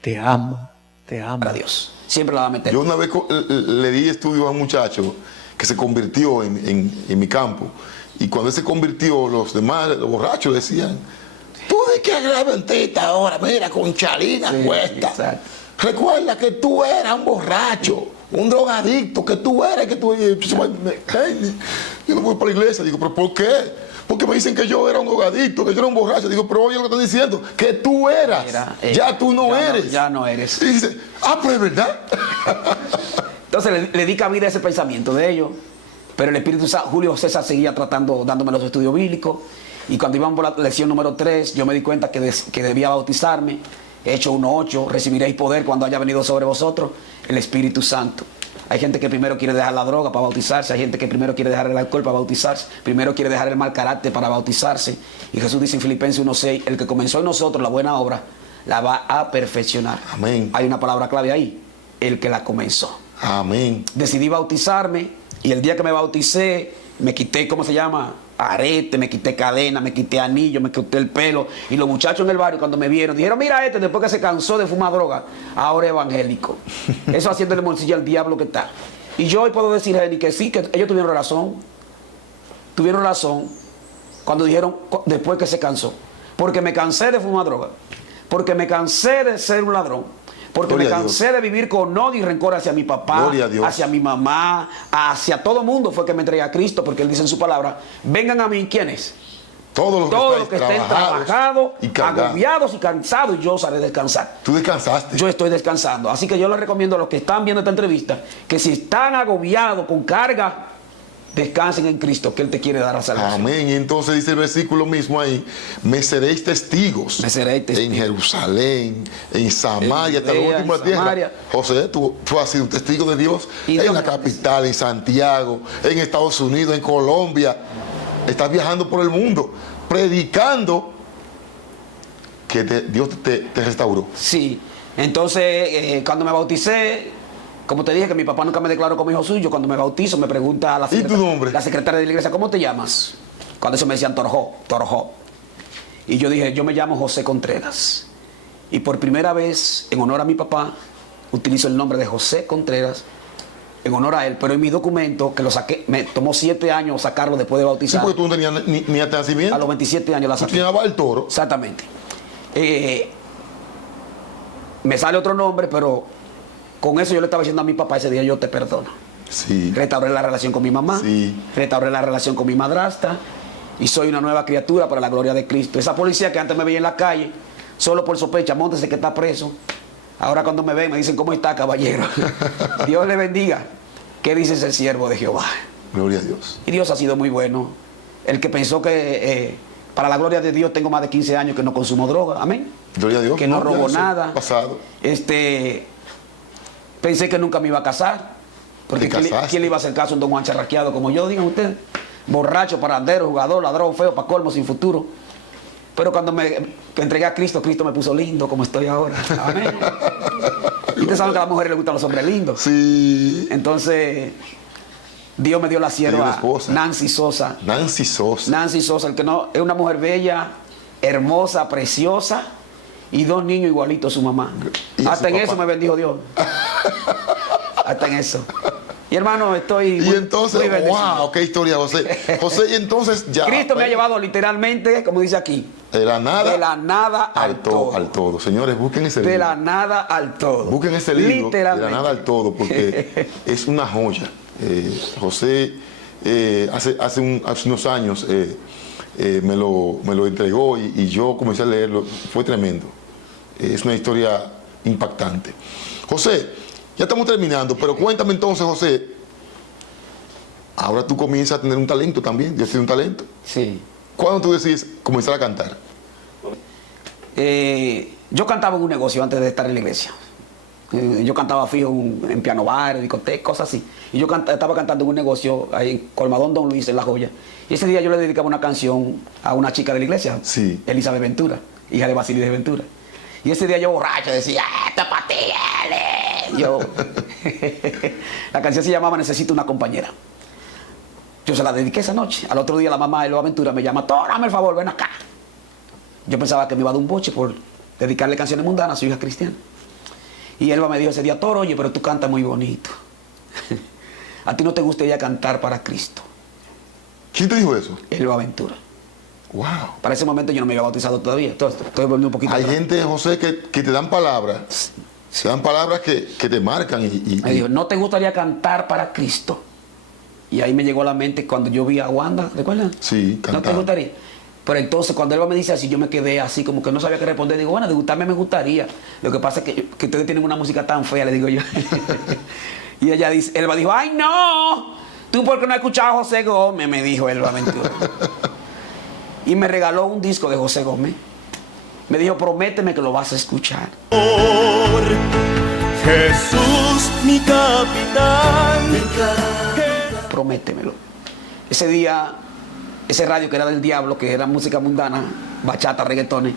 te ama, te ama. Para Dios. Siempre la va a meter. Yo una vez le di estudio a un muchacho que se convirtió en mi campo. Y cuando él se convirtió, los demás, los borrachos decían, tú de qué agrava en teta ahora, mira, con chalina cuesta. Exacto. Recuerda que tú eras un borracho, un drogadicto, que tú eras, yo no voy para la iglesia. Digo, ¿pero por qué? Porque me dicen que yo era un drogadicto, que yo era un borracho. Digo, pero oye lo que están diciendo, que tú eras, ya tú no eres. Ya no eres. Y dice, pues es verdad. Entonces le di cabida a ese pensamiento de ellos. Pero el Espíritu Santo, Julio César seguía dándome los estudios bíblicos. Y cuando íbamos por la lección número 3, yo me di cuenta que debía bautizarme. Hechos 1:8, recibiréis poder cuando haya venido sobre vosotros el Espíritu Santo. Hay gente que primero quiere dejar la droga para bautizarse. Hay gente que primero quiere dejar el alcohol para bautizarse. Primero quiere dejar el mal carácter para bautizarse. Y Jesús dice en Filipenses 1:6, el que comenzó en nosotros la buena obra, la va a perfeccionar. Amén. Hay una palabra clave ahí, el que la comenzó. Amén. Decidí bautizarme. Y el día que me bauticé, me quité, ¿cómo se llama? Arete, me quité cadena, me quité anillo, me quité el pelo. Y los muchachos en el barrio cuando me vieron, dijeron, mira después que se cansó de fumar droga, ahora es evangélico. Eso haciéndole morcilla al diablo que está. Y yo hoy puedo decir, Jenny, que sí, que ellos tuvieron razón. Tuvieron razón cuando dijeron, después que se cansó. Porque me cansé de fumar droga. Porque me cansé de ser un ladrón. Porque Gloria me a cansé Dios. de vivir con odio y rencor hacia mi papá, Gloria a Dios. hacia mi mamá, hacia todo mundo. Fue que me entregué a Cristo, porque Él dice en su palabra, vengan a mí, ¿quiénes? Todos Todos los que estén trabajados, y cargados. agobiados y cansados, y yo os haré descansar. Tú descansaste. Yo estoy descansando. Así que yo les recomiendo a los que están viendo esta entrevista que si están agobiados con carga, descansen en Cristo, que Él te quiere dar la salvación. Amén. Y entonces dice el versículo mismo ahí, me seréis testigos. Me seréis testigos. En Jerusalén, en Samaria, hasta la Judea, última en tierra. Samaria. José, tú has sido un testigo de Dios Y en Dios la me capital, en Santiago, en Estados Unidos, en Colombia. Estás viajando por el mundo, predicando que Dios te restauró. Sí. Entonces, cuando me bauticé, como te dije que mi papá nunca me declaró como hijo suyo, cuando me bautizo me pregunta a la ¿Y tu nombre? la secretaria de la iglesia, ¿cómo te llamas? Cuando eso me decían Torjó. Y yo dije, yo me llamo José Contreras. Y por primera vez, en honor a mi papá, utilizo el nombre de José Contreras, en honor a él, pero en mi documento, que lo saqué, me tomó 7 años sacarlo después de Sí, bautizar. porque tú no tenías ni hasta nacimiento. A los 27 años la Tú saqué. te llamabas el toro. Exactamente. Me sale otro nombre, pero con eso yo le estaba diciendo a mi papá ese día, yo te perdono. Sí. Restauré la relación con mi mamá, Sí. restauré la relación con mi madrastra y soy una nueva criatura para la gloria de Cristo. Esa policía que antes me veía en la calle, solo por sospecha, móntese que está preso. Ahora cuando me ven me dicen, ¿cómo está, caballero? Dios le bendiga. ¿Qué dice ese siervo de Jehová? Gloria a Dios. Y Dios ha sido muy bueno. El que pensó que para la gloria de Dios tengo más de 15 años que no consumo droga. Amén. Gloria a Dios. Que no ya robo eso nada. Pasado. Pensé que nunca me iba a casar. Porque ¿Te casaste? ¿quién le iba a hacer caso a un don Juan charraqueado como yo? Digan ustedes. Borracho, parandero, jugador, ladrón, feo, pa' colmo, sin futuro. Pero cuando que entregué a Cristo, Cristo me puso lindo como estoy ahora. Amén. Y ustedes saben que a las mujeres les gustan los hombres lindos. Sí. Entonces, Dios me dio la Te dio la sierva esposa. Nancy Sosa. Nancy Sosa. Nancy Sosa, el que no, es una mujer bella, hermosa, preciosa y 2 niños igualitos a su mamá. ¿Y a Hasta su en papá? eso me bendijo Dios. Hasta en eso. Y hermano, estoy Y muy entonces, bendecido. wow, qué historia, José. José, y entonces ya. Cristo me ha llevado literalmente, como dice aquí, De la nada, de la nada al todo. al todo. Señores, busquen ese De libro. la nada al todo. Busquen ese libro, de Literalmente. la nada al todo, porque es una joya. José, hace unos años me lo entregó y yo comencé a leerlo. Fue tremendo. Es una historia impactante. José, ya estamos terminando, pero cuéntame entonces, José. Ahora tú comienzas a tener un talento también. Yo soy un talento. Sí. ¿Cuándo tú decides comenzar a cantar? Yo cantaba en un negocio antes de estar en la iglesia. Yo cantaba fijo en piano bar, discotecas, cosas así. Y yo estaba cantando en un negocio ahí en Colmadón Don Luis, en La Joya. Y ese día yo le dedicaba una canción a una chica de la iglesia, Sí. Elizabeth Ventura, hija de Basilis de Ventura. Y ese día yo borracho decía, ¡esto es para ti, Eli". La canción se llamaba Necesito una compañera. Yo se la dediqué esa noche. Al otro día la mamá de Elba Ventura me llama, Toro, dame el favor, ven acá. Yo pensaba que me iba a dar un boche por dedicarle canciones mundanas a su hija cristiana. Y Elba me dijo ese día, Toro, oye, pero tú cantas muy bonito. ¿A ti no te gustaría cantar para Cristo? ¿Quién te dijo eso? Elba Ventura. Wow. Para ese momento yo no me había bautizado todavía. Entonces, estoy volviendo un poquito Hay atrás. gente, José, que te dan palabras. Se dan palabras que te marcan Me dijo, ¿no te gustaría cantar para Cristo? Y ahí me llegó a la mente cuando yo vi a Wanda, ¿recuerdan? Sí, ¿No te cantando. gustaría? Pero entonces cuando Elba me dice así, yo me quedé así, como que no sabía qué responder. Digo, bueno, de gustarme me gustaría. Lo que pasa es que ustedes tienen una música tan fea, le digo yo. Y ella dice, Elba dijo, ¡ay no! ¿Tú por qué no has escuchado a José Gómez? Me dijo Elba Ventura. Y me regaló un disco de José Gómez. Me dijo, prométeme que lo vas a escuchar. Jesús, mi capitán. Prométemelo. Ese día, ese radio que era del diablo, que era música mundana, bachata, reggaetones,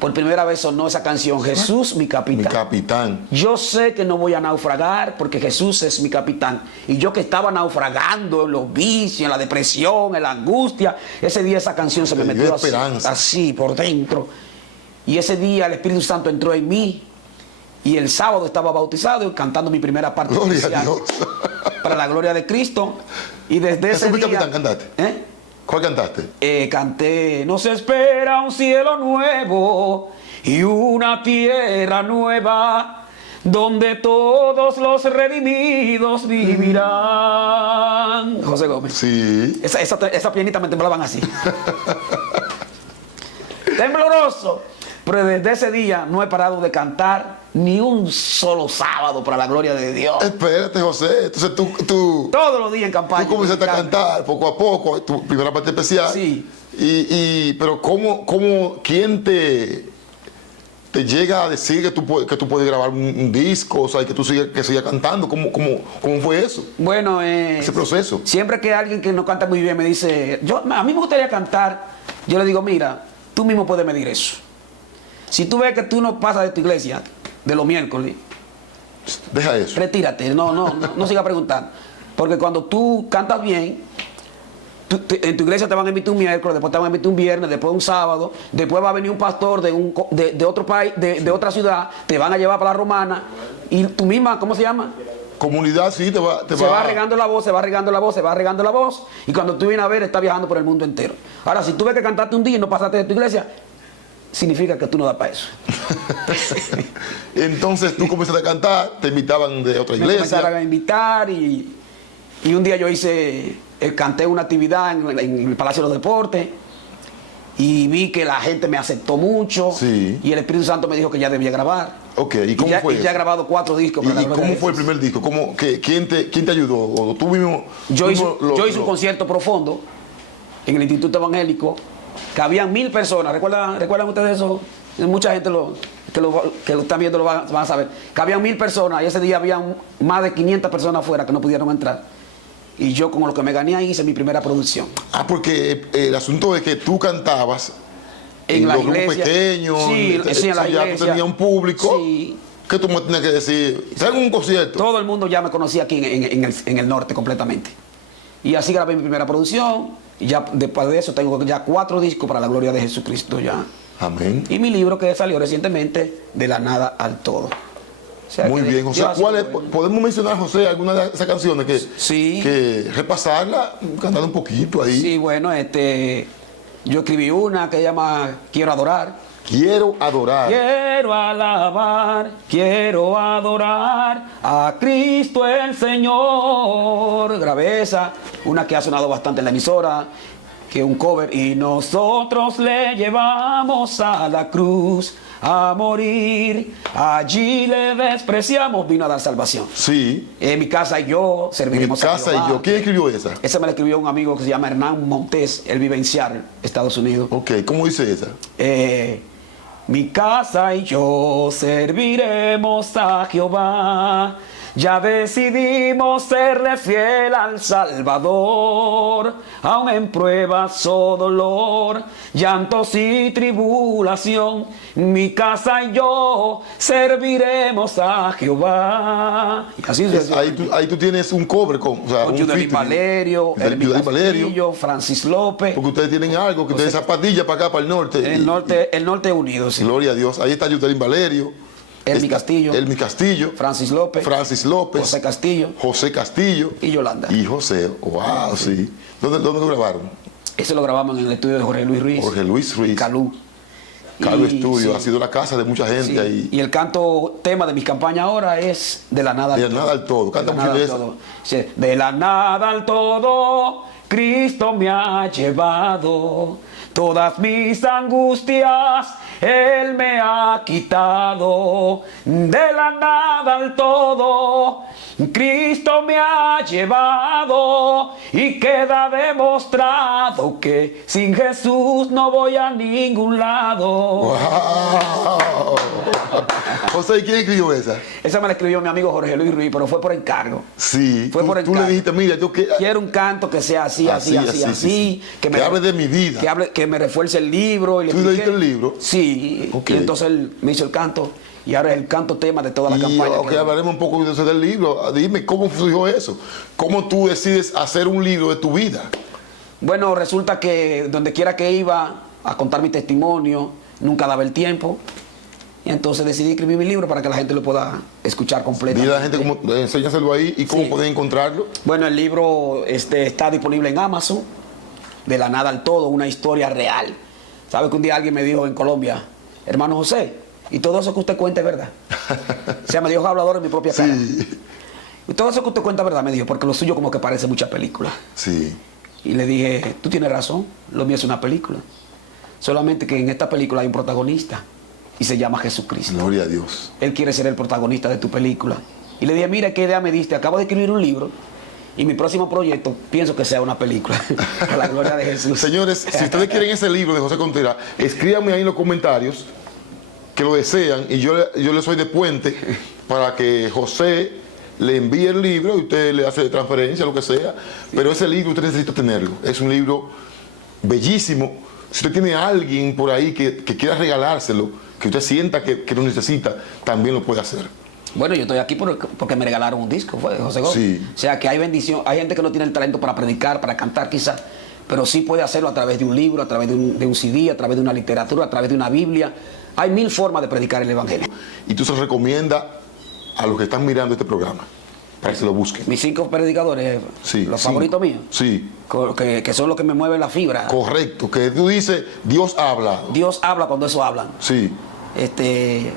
por primera vez sonó esa canción, Jesús, mi capitán. Mi capitán. Yo sé que no voy a naufragar porque Jesús es mi capitán. Y yo que estaba naufragando en los vicios, en la depresión, en la angustia, ese día esa canción se me Te dio metió esperanza. así por dentro. Y ese día el Espíritu Santo entró en mí. Y el sábado estaba bautizado y cantando mi primera parte Gloria a oficial Dios. para la gloria de Cristo. Y desde ese Jesús, mi día... capitán, cantaste. ¿Eh? ¿Cuál cantaste? Canté, nos espera un cielo nuevo y una tierra nueva, donde todos los redimidos vivirán. José Gómez. Sí. Esa pianita me temblaban así. Tembloroso. Pero desde ese día no he parado de cantar ni un solo sábado para la gloria de Dios. Espérate, José. Entonces tú Todos los días en campaña. tú comenzaste a cantar poco a poco, tu primera parte especial. Sí. Pero ¿quién te llega a decir que tú puedes grabar un disco, o sea, que tú sigas cantando? ¿Cómo fue eso? Bueno, Ese proceso. siempre que alguien que no canta muy bien me dice, a mí me gustaría cantar, yo le digo, mira, tú mismo puedes medir eso. Si tú ves que tú no pasas de tu iglesia, de los miércoles, Deja eso. retírate, no sigas preguntando. Porque cuando tú cantas bien, en tu iglesia te van a invitar un miércoles, después te van a invitar un viernes, después un sábado, después va a venir un pastor de otro país, de otra ciudad, te van a llevar para la Romana, y tú misma, ¿cómo se llama? Comunidad, sí, te va regando la voz, se va regando la voz, se va regando la voz, y cuando tú vienes a ver, está viajando por el mundo entero. Ahora, si tú ves que cantaste un día y no pasaste de tu iglesia, significa que tú no das para eso. Entonces tú comenzaste a cantar, te invitaban de otra Me iglesia. comenzaron a invitar y un día yo canté una actividad en el Palacio de los Deportes y vi que la gente me aceptó mucho, Sí. y el Espíritu Santo me dijo que ya debía grabar. Ok, ¿y cómo fue Y ya eso? he grabado 4 discos. para la ¿Y gloria cómo de fue el Jesús. primer disco? ¿Quién te ayudó? ¿O tú mismo? Yo hice hice un concierto profundo en el Instituto Evangélico, que habían 1000 personas. ¿Recuerdan ustedes eso? Mucha gente que lo están viendo lo van a saber. Que habían 1000 personas y ese día habían más de 500 personas afuera que no pudieron entrar. Y yo, con lo que me gané ahí, hice mi primera producción. Porque el asunto es que tú cantabas En la los grupos iglesia. pequeños, Sí, en la ya tú iglesia. tenías un público. Sí. ¿Qué tú me tenías que decir? ¿Sabes un concierto? Todo el mundo ya me conocía aquí en el norte completamente. Y así grabé mi primera producción. Y ya después de eso tengo ya 4 discos para la gloria de Jesucristo ya. Amén. Y mi libro que salió recientemente, De la nada al todo. O sea, Muy que bien, José. Dios ha sido ¿Cuál es? bueno. ¿Podemos mencionar, José, alguna de esas canciones Sí. que repasarla, cantar un poquito ahí? Sí, bueno, yo escribí una que se llama Quiero adorar. Quiero adorar. Quiero alabar, quiero adorar a Cristo el Señor. Grabé esa, una que ha sonado bastante en la emisora, que es un cover. Y nosotros le llevamos a la cruz a morir, allí le despreciamos, vino a dar salvación. Sí. En mi casa y yo Mi serviremos a casa Jehová. y yo. ¿Quién escribió esa? Esa me la escribió un amigo que se llama Hernán Montés. Él vive en Seattle, Estados Unidos. Ok, ¿cómo dice esa? Mi casa y yo serviremos a Jehová. Ya decidimos serle fiel al Salvador, aun en pruebas o dolor, llantos y tribulación. Mi casa y yo serviremos a Jehová. Y así Ahí tú tienes un cover con con Judelín Valerio, Elmi Valerio. Castillo, Francis López. Porque ustedes tienen algo, que ustedes zapatillas para acá, para el norte. El norte unido, sí. Gloria a Dios. Ahí está Judelín Valerio. Elmi Está Castillo. Elmi Castillo. Francis López. Francis López. José Castillo. José Castillo. Y Yolanda. Y José. Wow, sí. ¿Dónde lo grabaron? Eso lo grabamos en el estudio de Jorge Luis Ruiz. Jorge Luis Ruiz. Calú. Calú Y- Estudio. sí, Ha sido la casa de mucha gente sí. ahí. Y el canto tema de mis campañas ahora es De la nada al De la todo. nada al todo. Canta De la mucho nada de al esa. todo. Sí, de la nada al todo, Cristo me ha llevado. Todas mis angustias Él me ha quitado. De la nada al todo, Cristo me ha llevado. Y queda demostrado que sin Jesús no voy a ningún lado. ¡Wow! José, ¿y quién escribió esa? Esa me la escribió mi amigo Jorge Luis Ruiz, pero fue por encargo. Sí. Fue por Tú le encargo. dijiste, mira, yo que... Quiero un canto que sea así, sí. Que hable de mi vida. Que me refuerce el libro. Y le ¿Tú le expliqué. diste el libro? Sí. Ok. Y entonces él me hizo el canto. Y ahora es el canto tema de toda la Y campaña. ok, hablaremos un poco de ese del libro. Dime, ¿cómo surgió eso? ¿Cómo tú decides hacer un libro de tu vida? Bueno, resulta que donde quiera que iba a contar mi testimonio, nunca daba el tiempo. Y entonces decidí escribir mi libro para que la gente lo pueda escuchar completo. Dile a la gente cómo, enséñaselo ahí y cómo Sí. pueden encontrarlo. Bueno, el libro está disponible en Amazon, de la nada al todo, una historia real. ¿Sabe que un día alguien me dijo en Colombia, hermano José, y todo eso que usted cuenta es verdad? O sea, me dijo hablador en mi propia cara. Sí. Y todo eso que usted cuenta es verdad, me dijo, porque lo suyo como que parece mucha película. Sí. Y le dije, tú tienes razón, lo mío es una película. Solamente que en esta película hay un protagonista y se llama Jesucristo. Gloria a Dios. Él quiere ser el protagonista de tu película. Y le dije, mira qué idea me diste, acabo de escribir un libro y mi próximo proyecto pienso que sea una película. A la gloria de Jesús. Señores, si ustedes quieren ese libro de José Contreras, escríbanme ahí en los comentarios que lo desean y yo les soy de puente para que José le envíe el libro y usted le hace transferencia, lo que sea. Pero ese libro usted necesita tenerlo. Es un libro bellísimo. Si usted tiene a alguien por ahí que quiera regalárselo, que usted sienta que lo necesita, también lo puede hacer. Bueno, yo estoy aquí porque me regalaron un disco, fue José Gómez. Sí. O sea, que hay bendición. Hay gente que no tiene el talento para predicar, para cantar quizás, pero sí puede hacerlo a través de un libro, a través de un CD, a través de una literatura, a través de una Biblia. Hay 1000 formas de predicar el Evangelio. Y tú se lo recomiendas a los que están mirando este programa, para que se lo busquen. Mis 5 predicadores, Sí, los 5. favoritos míos, Sí, que son los que me mueven la fibra. correcto. Que tú dices, Dios habla. Dios habla cuando eso hablan. Sí.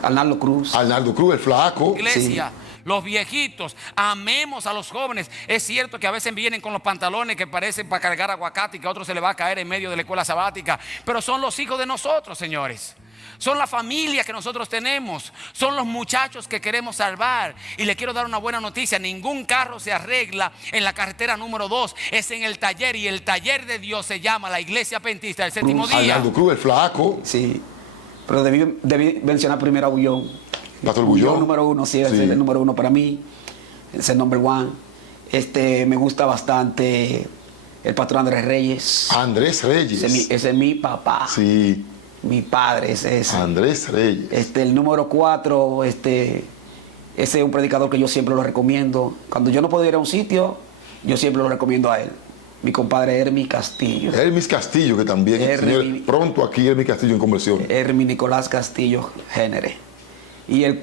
Arnaldo Cruz. Arnaldo Cruz, el flaco. Iglesia, los viejitos, amemos a los jóvenes. Es cierto que a veces vienen con los pantalones que parecen para cargar aguacate y que a otro se le va a caer en medio de la escuela sabática, pero son los hijos de nosotros, señores. Son la familia que nosotros tenemos. Son los muchachos que queremos salvar. Y le quiero dar una buena noticia. Ningún carro se arregla en la carretera número 2. Es en el taller. Y el taller de Dios se llama la Iglesia Adventista del Séptimo Día. Arnaldo Cruz, el flaco. Sí. Pero debí mencionar primero a Bullón. Pastor Bullón. Número 1, sí, es Sí. el número 1 para mí. Es el number 1. Me gusta bastante el pastor Andrés Reyes. Andrés Reyes. Ese es mi papá. Sí. Mi padre es ese. Andrés Reyes. El número 4, ese es un predicador que yo siempre lo recomiendo. Cuando yo no puedo ir a un sitio, yo siempre lo recomiendo a él. Mi compadre Hermi Castillo. Hermis Castillo, que también, señor, pronto aquí Hermis Castillo en conversión. Hermi Nicolás Castillo Génere. Y el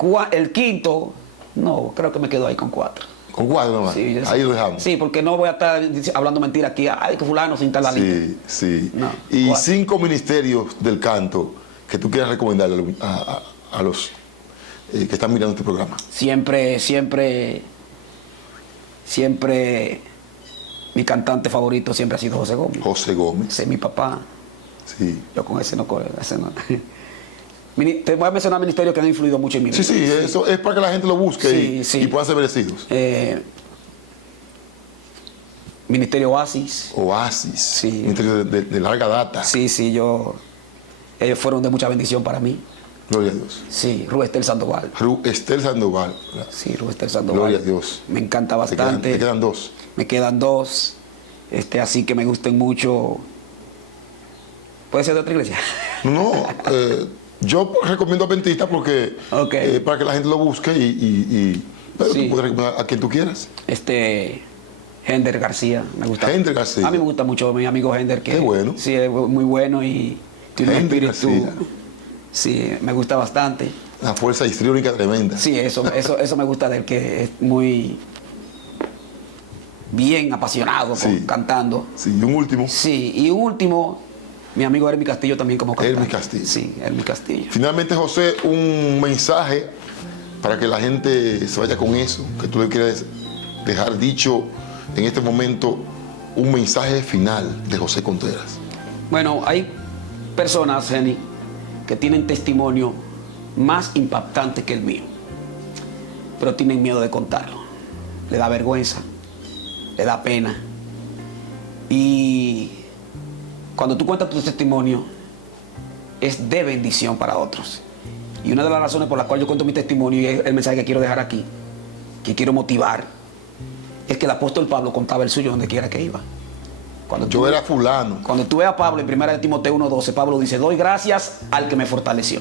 quinto, no, creo que me quedo ahí con 4. Con 4 nomás. Sí, ahí lo dejamos. Sí, porque no voy a estar hablando mentira aquí. Ay, que fulano sin tal la lista. Sí, sí. No, Y 4. 5 ministerios del canto que tú quieras recomendarle a los que están mirando este programa. Siempre, mi cantante favorito siempre ha sido José Gómez. José Gómez. Ese es mi papá. Sí. Yo con ese no. Te voy a mencionar ministerios que han influido mucho en mi vida. Sí, eso es para que la gente lo busque Sí. y puedan ser bendecidos. Ministerio Oasis. Oasis. Sí. Ministerio de larga data. Sí, ellos fueron de mucha bendición para mí. Gloria a Dios. Sí, Rubestel Sandoval. Estel Sandoval. Sí, Rubestel Sandoval. Gloria a Dios. Me encanta bastante. Te quedan 2. Me quedan 2. Así que me gusten mucho. ¿Puede ser de otra iglesia? No, yo recomiendo Adventista porque Ok. para que la gente lo busque pero Sí. tú puedes recomendar a quien tú quieras. Hender García, me gusta. Hender García. A mí me gusta mucho mi amigo Hender. Qué bueno. Sí, es muy bueno y tiene un Hender espíritu. García. Sí, me gusta bastante. Una fuerza histriónica tremenda. Sí, eso me gusta de él, que es muy bien apasionado cantando. Sí, y un último. Sí, y un último, mi amigo Hermi Castillo también como cantante. Hermi Castillo. Sí, Hermi Castillo. Finalmente, José, un mensaje para que la gente se vaya con eso, que tú le quieres dejar dicho en este momento, un mensaje final de José Contreras. Bueno, hay personas, Jenny, que tienen testimonio más impactante que el mío, pero tienen miedo de contarlo. Le da vergüenza, le da pena. Y cuando tú cuentas tu testimonio, es de bendición para otros. Y una de las razones por las cuales yo cuento mi testimonio y es el mensaje que quiero dejar aquí, que quiero motivar, es que el apóstol Pablo contaba el suyo donde quiera que iba. Yo era fulano. Cuando tú ves a Pablo en 1 Timoteo 1:12, Pablo dice, doy gracias al que me fortaleció,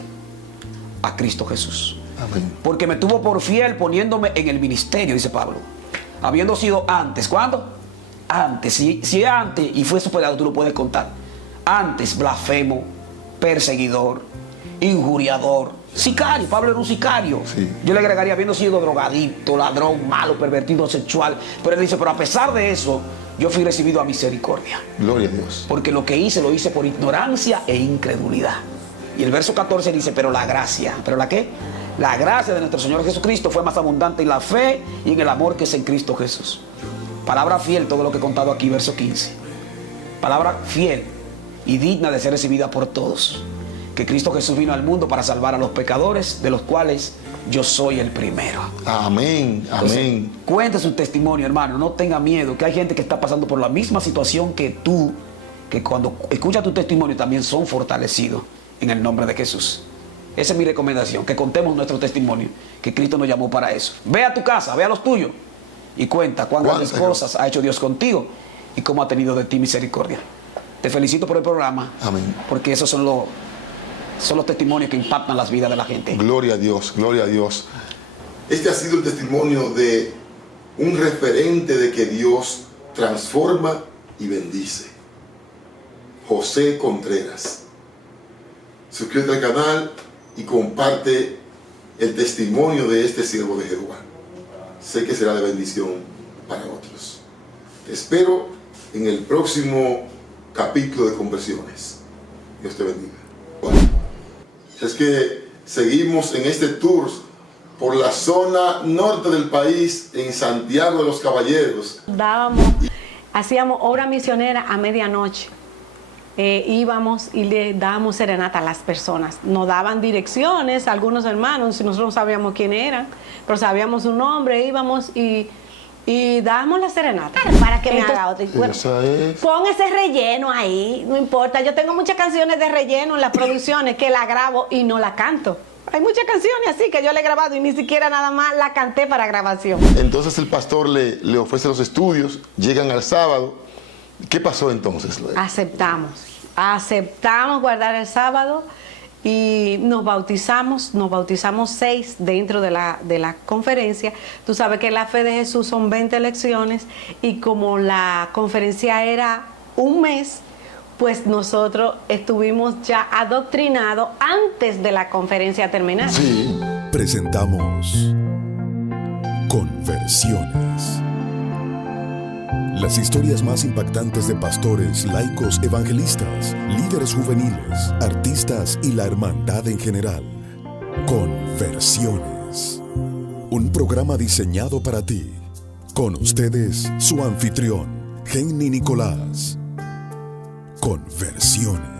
a Cristo Jesús. Amén. Porque me tuvo por fiel poniéndome en el ministerio, dice Pablo. Habiendo sido antes, ¿cuándo? Antes, si antes y fue superado, tú lo puedes contar. Antes, blasfemo, perseguidor, injuriador, Sicario, Pablo era un sicario. Sí. Yo le agregaría, habiendo sido drogadicto, ladrón, malo, pervertido sexual. Pero él dice, pero a pesar de eso, yo fui recibido a misericordia. Gloria a Dios. Porque lo que hice, lo hice por ignorancia e incredulidad. Y el verso 14 dice, pero la gracia, ¿pero la qué? La gracia de nuestro Señor Jesucristo fue más abundante en la fe y en el amor que es en Cristo Jesús. Palabra fiel, todo lo que he contado aquí, verso 15. Palabra fiel y digna de ser recibida por todos. Que Cristo Jesús vino al mundo para salvar a los pecadores, de los cuales yo soy el primero. Amén, Entonces, amén. cuente su testimonio, hermano. No tenga miedo, que hay gente que está pasando por la misma situación que tú, que cuando escucha tu testimonio también son fortalecidos en el nombre de Jesús. Esa es mi recomendación, que contemos nuestro testimonio, que Cristo nos llamó para eso. Ve a tu casa, ve a los tuyos y cuenta cuán grandes cosas ha hecho Dios contigo y cómo ha tenido de ti misericordia. Te felicito por el programa. Amén. Porque esos son los testimonios que impactan las vidas de la gente. Gloria a Dios, gloria a Dios. Este ha sido el testimonio de un referente de que Dios transforma y bendice. José Contreras. Suscríbete al canal y comparte el testimonio de este siervo de Jehová. Sé que será de bendición para otros. Te espero en el próximo capítulo de Conversiones. Dios te bendiga. Bueno, es que seguimos en este tour por la zona norte del país, en Santiago de los Caballeros. Hacíamos obra misionera a medianoche. Íbamos y le dábamos serenata a las personas. Nos daban direcciones, algunos hermanos, y nosotros no sabíamos quién eran, pero sabíamos su nombre, íbamos y dábamos la serenata. Para que me haga otra. Bueno, es... pon ese relleno ahí, no importa. Yo tengo muchas canciones de relleno en las producciones que la grabo y no la canto. Hay muchas canciones así que yo le he grabado y ni siquiera nada más la canté para grabación. Entonces el pastor le ofrece los estudios, llegan al sábado. ¿Qué pasó entonces? Aceptamos guardar el sábado y nos bautizamos 6 dentro de la conferencia. Tú sabes que la fe de Jesús son 20 lecciones y como la conferencia era un mes, pues nosotros estuvimos ya adoctrinados antes de la conferencia terminar. Sí. Presentamos Conversiones. Las historias más impactantes de pastores, laicos, evangelistas, líderes juveniles, artistas y la hermandad en general. Conversiones. Un programa diseñado para ti. Con ustedes, su anfitrión, Henny Nicolás. Conversiones.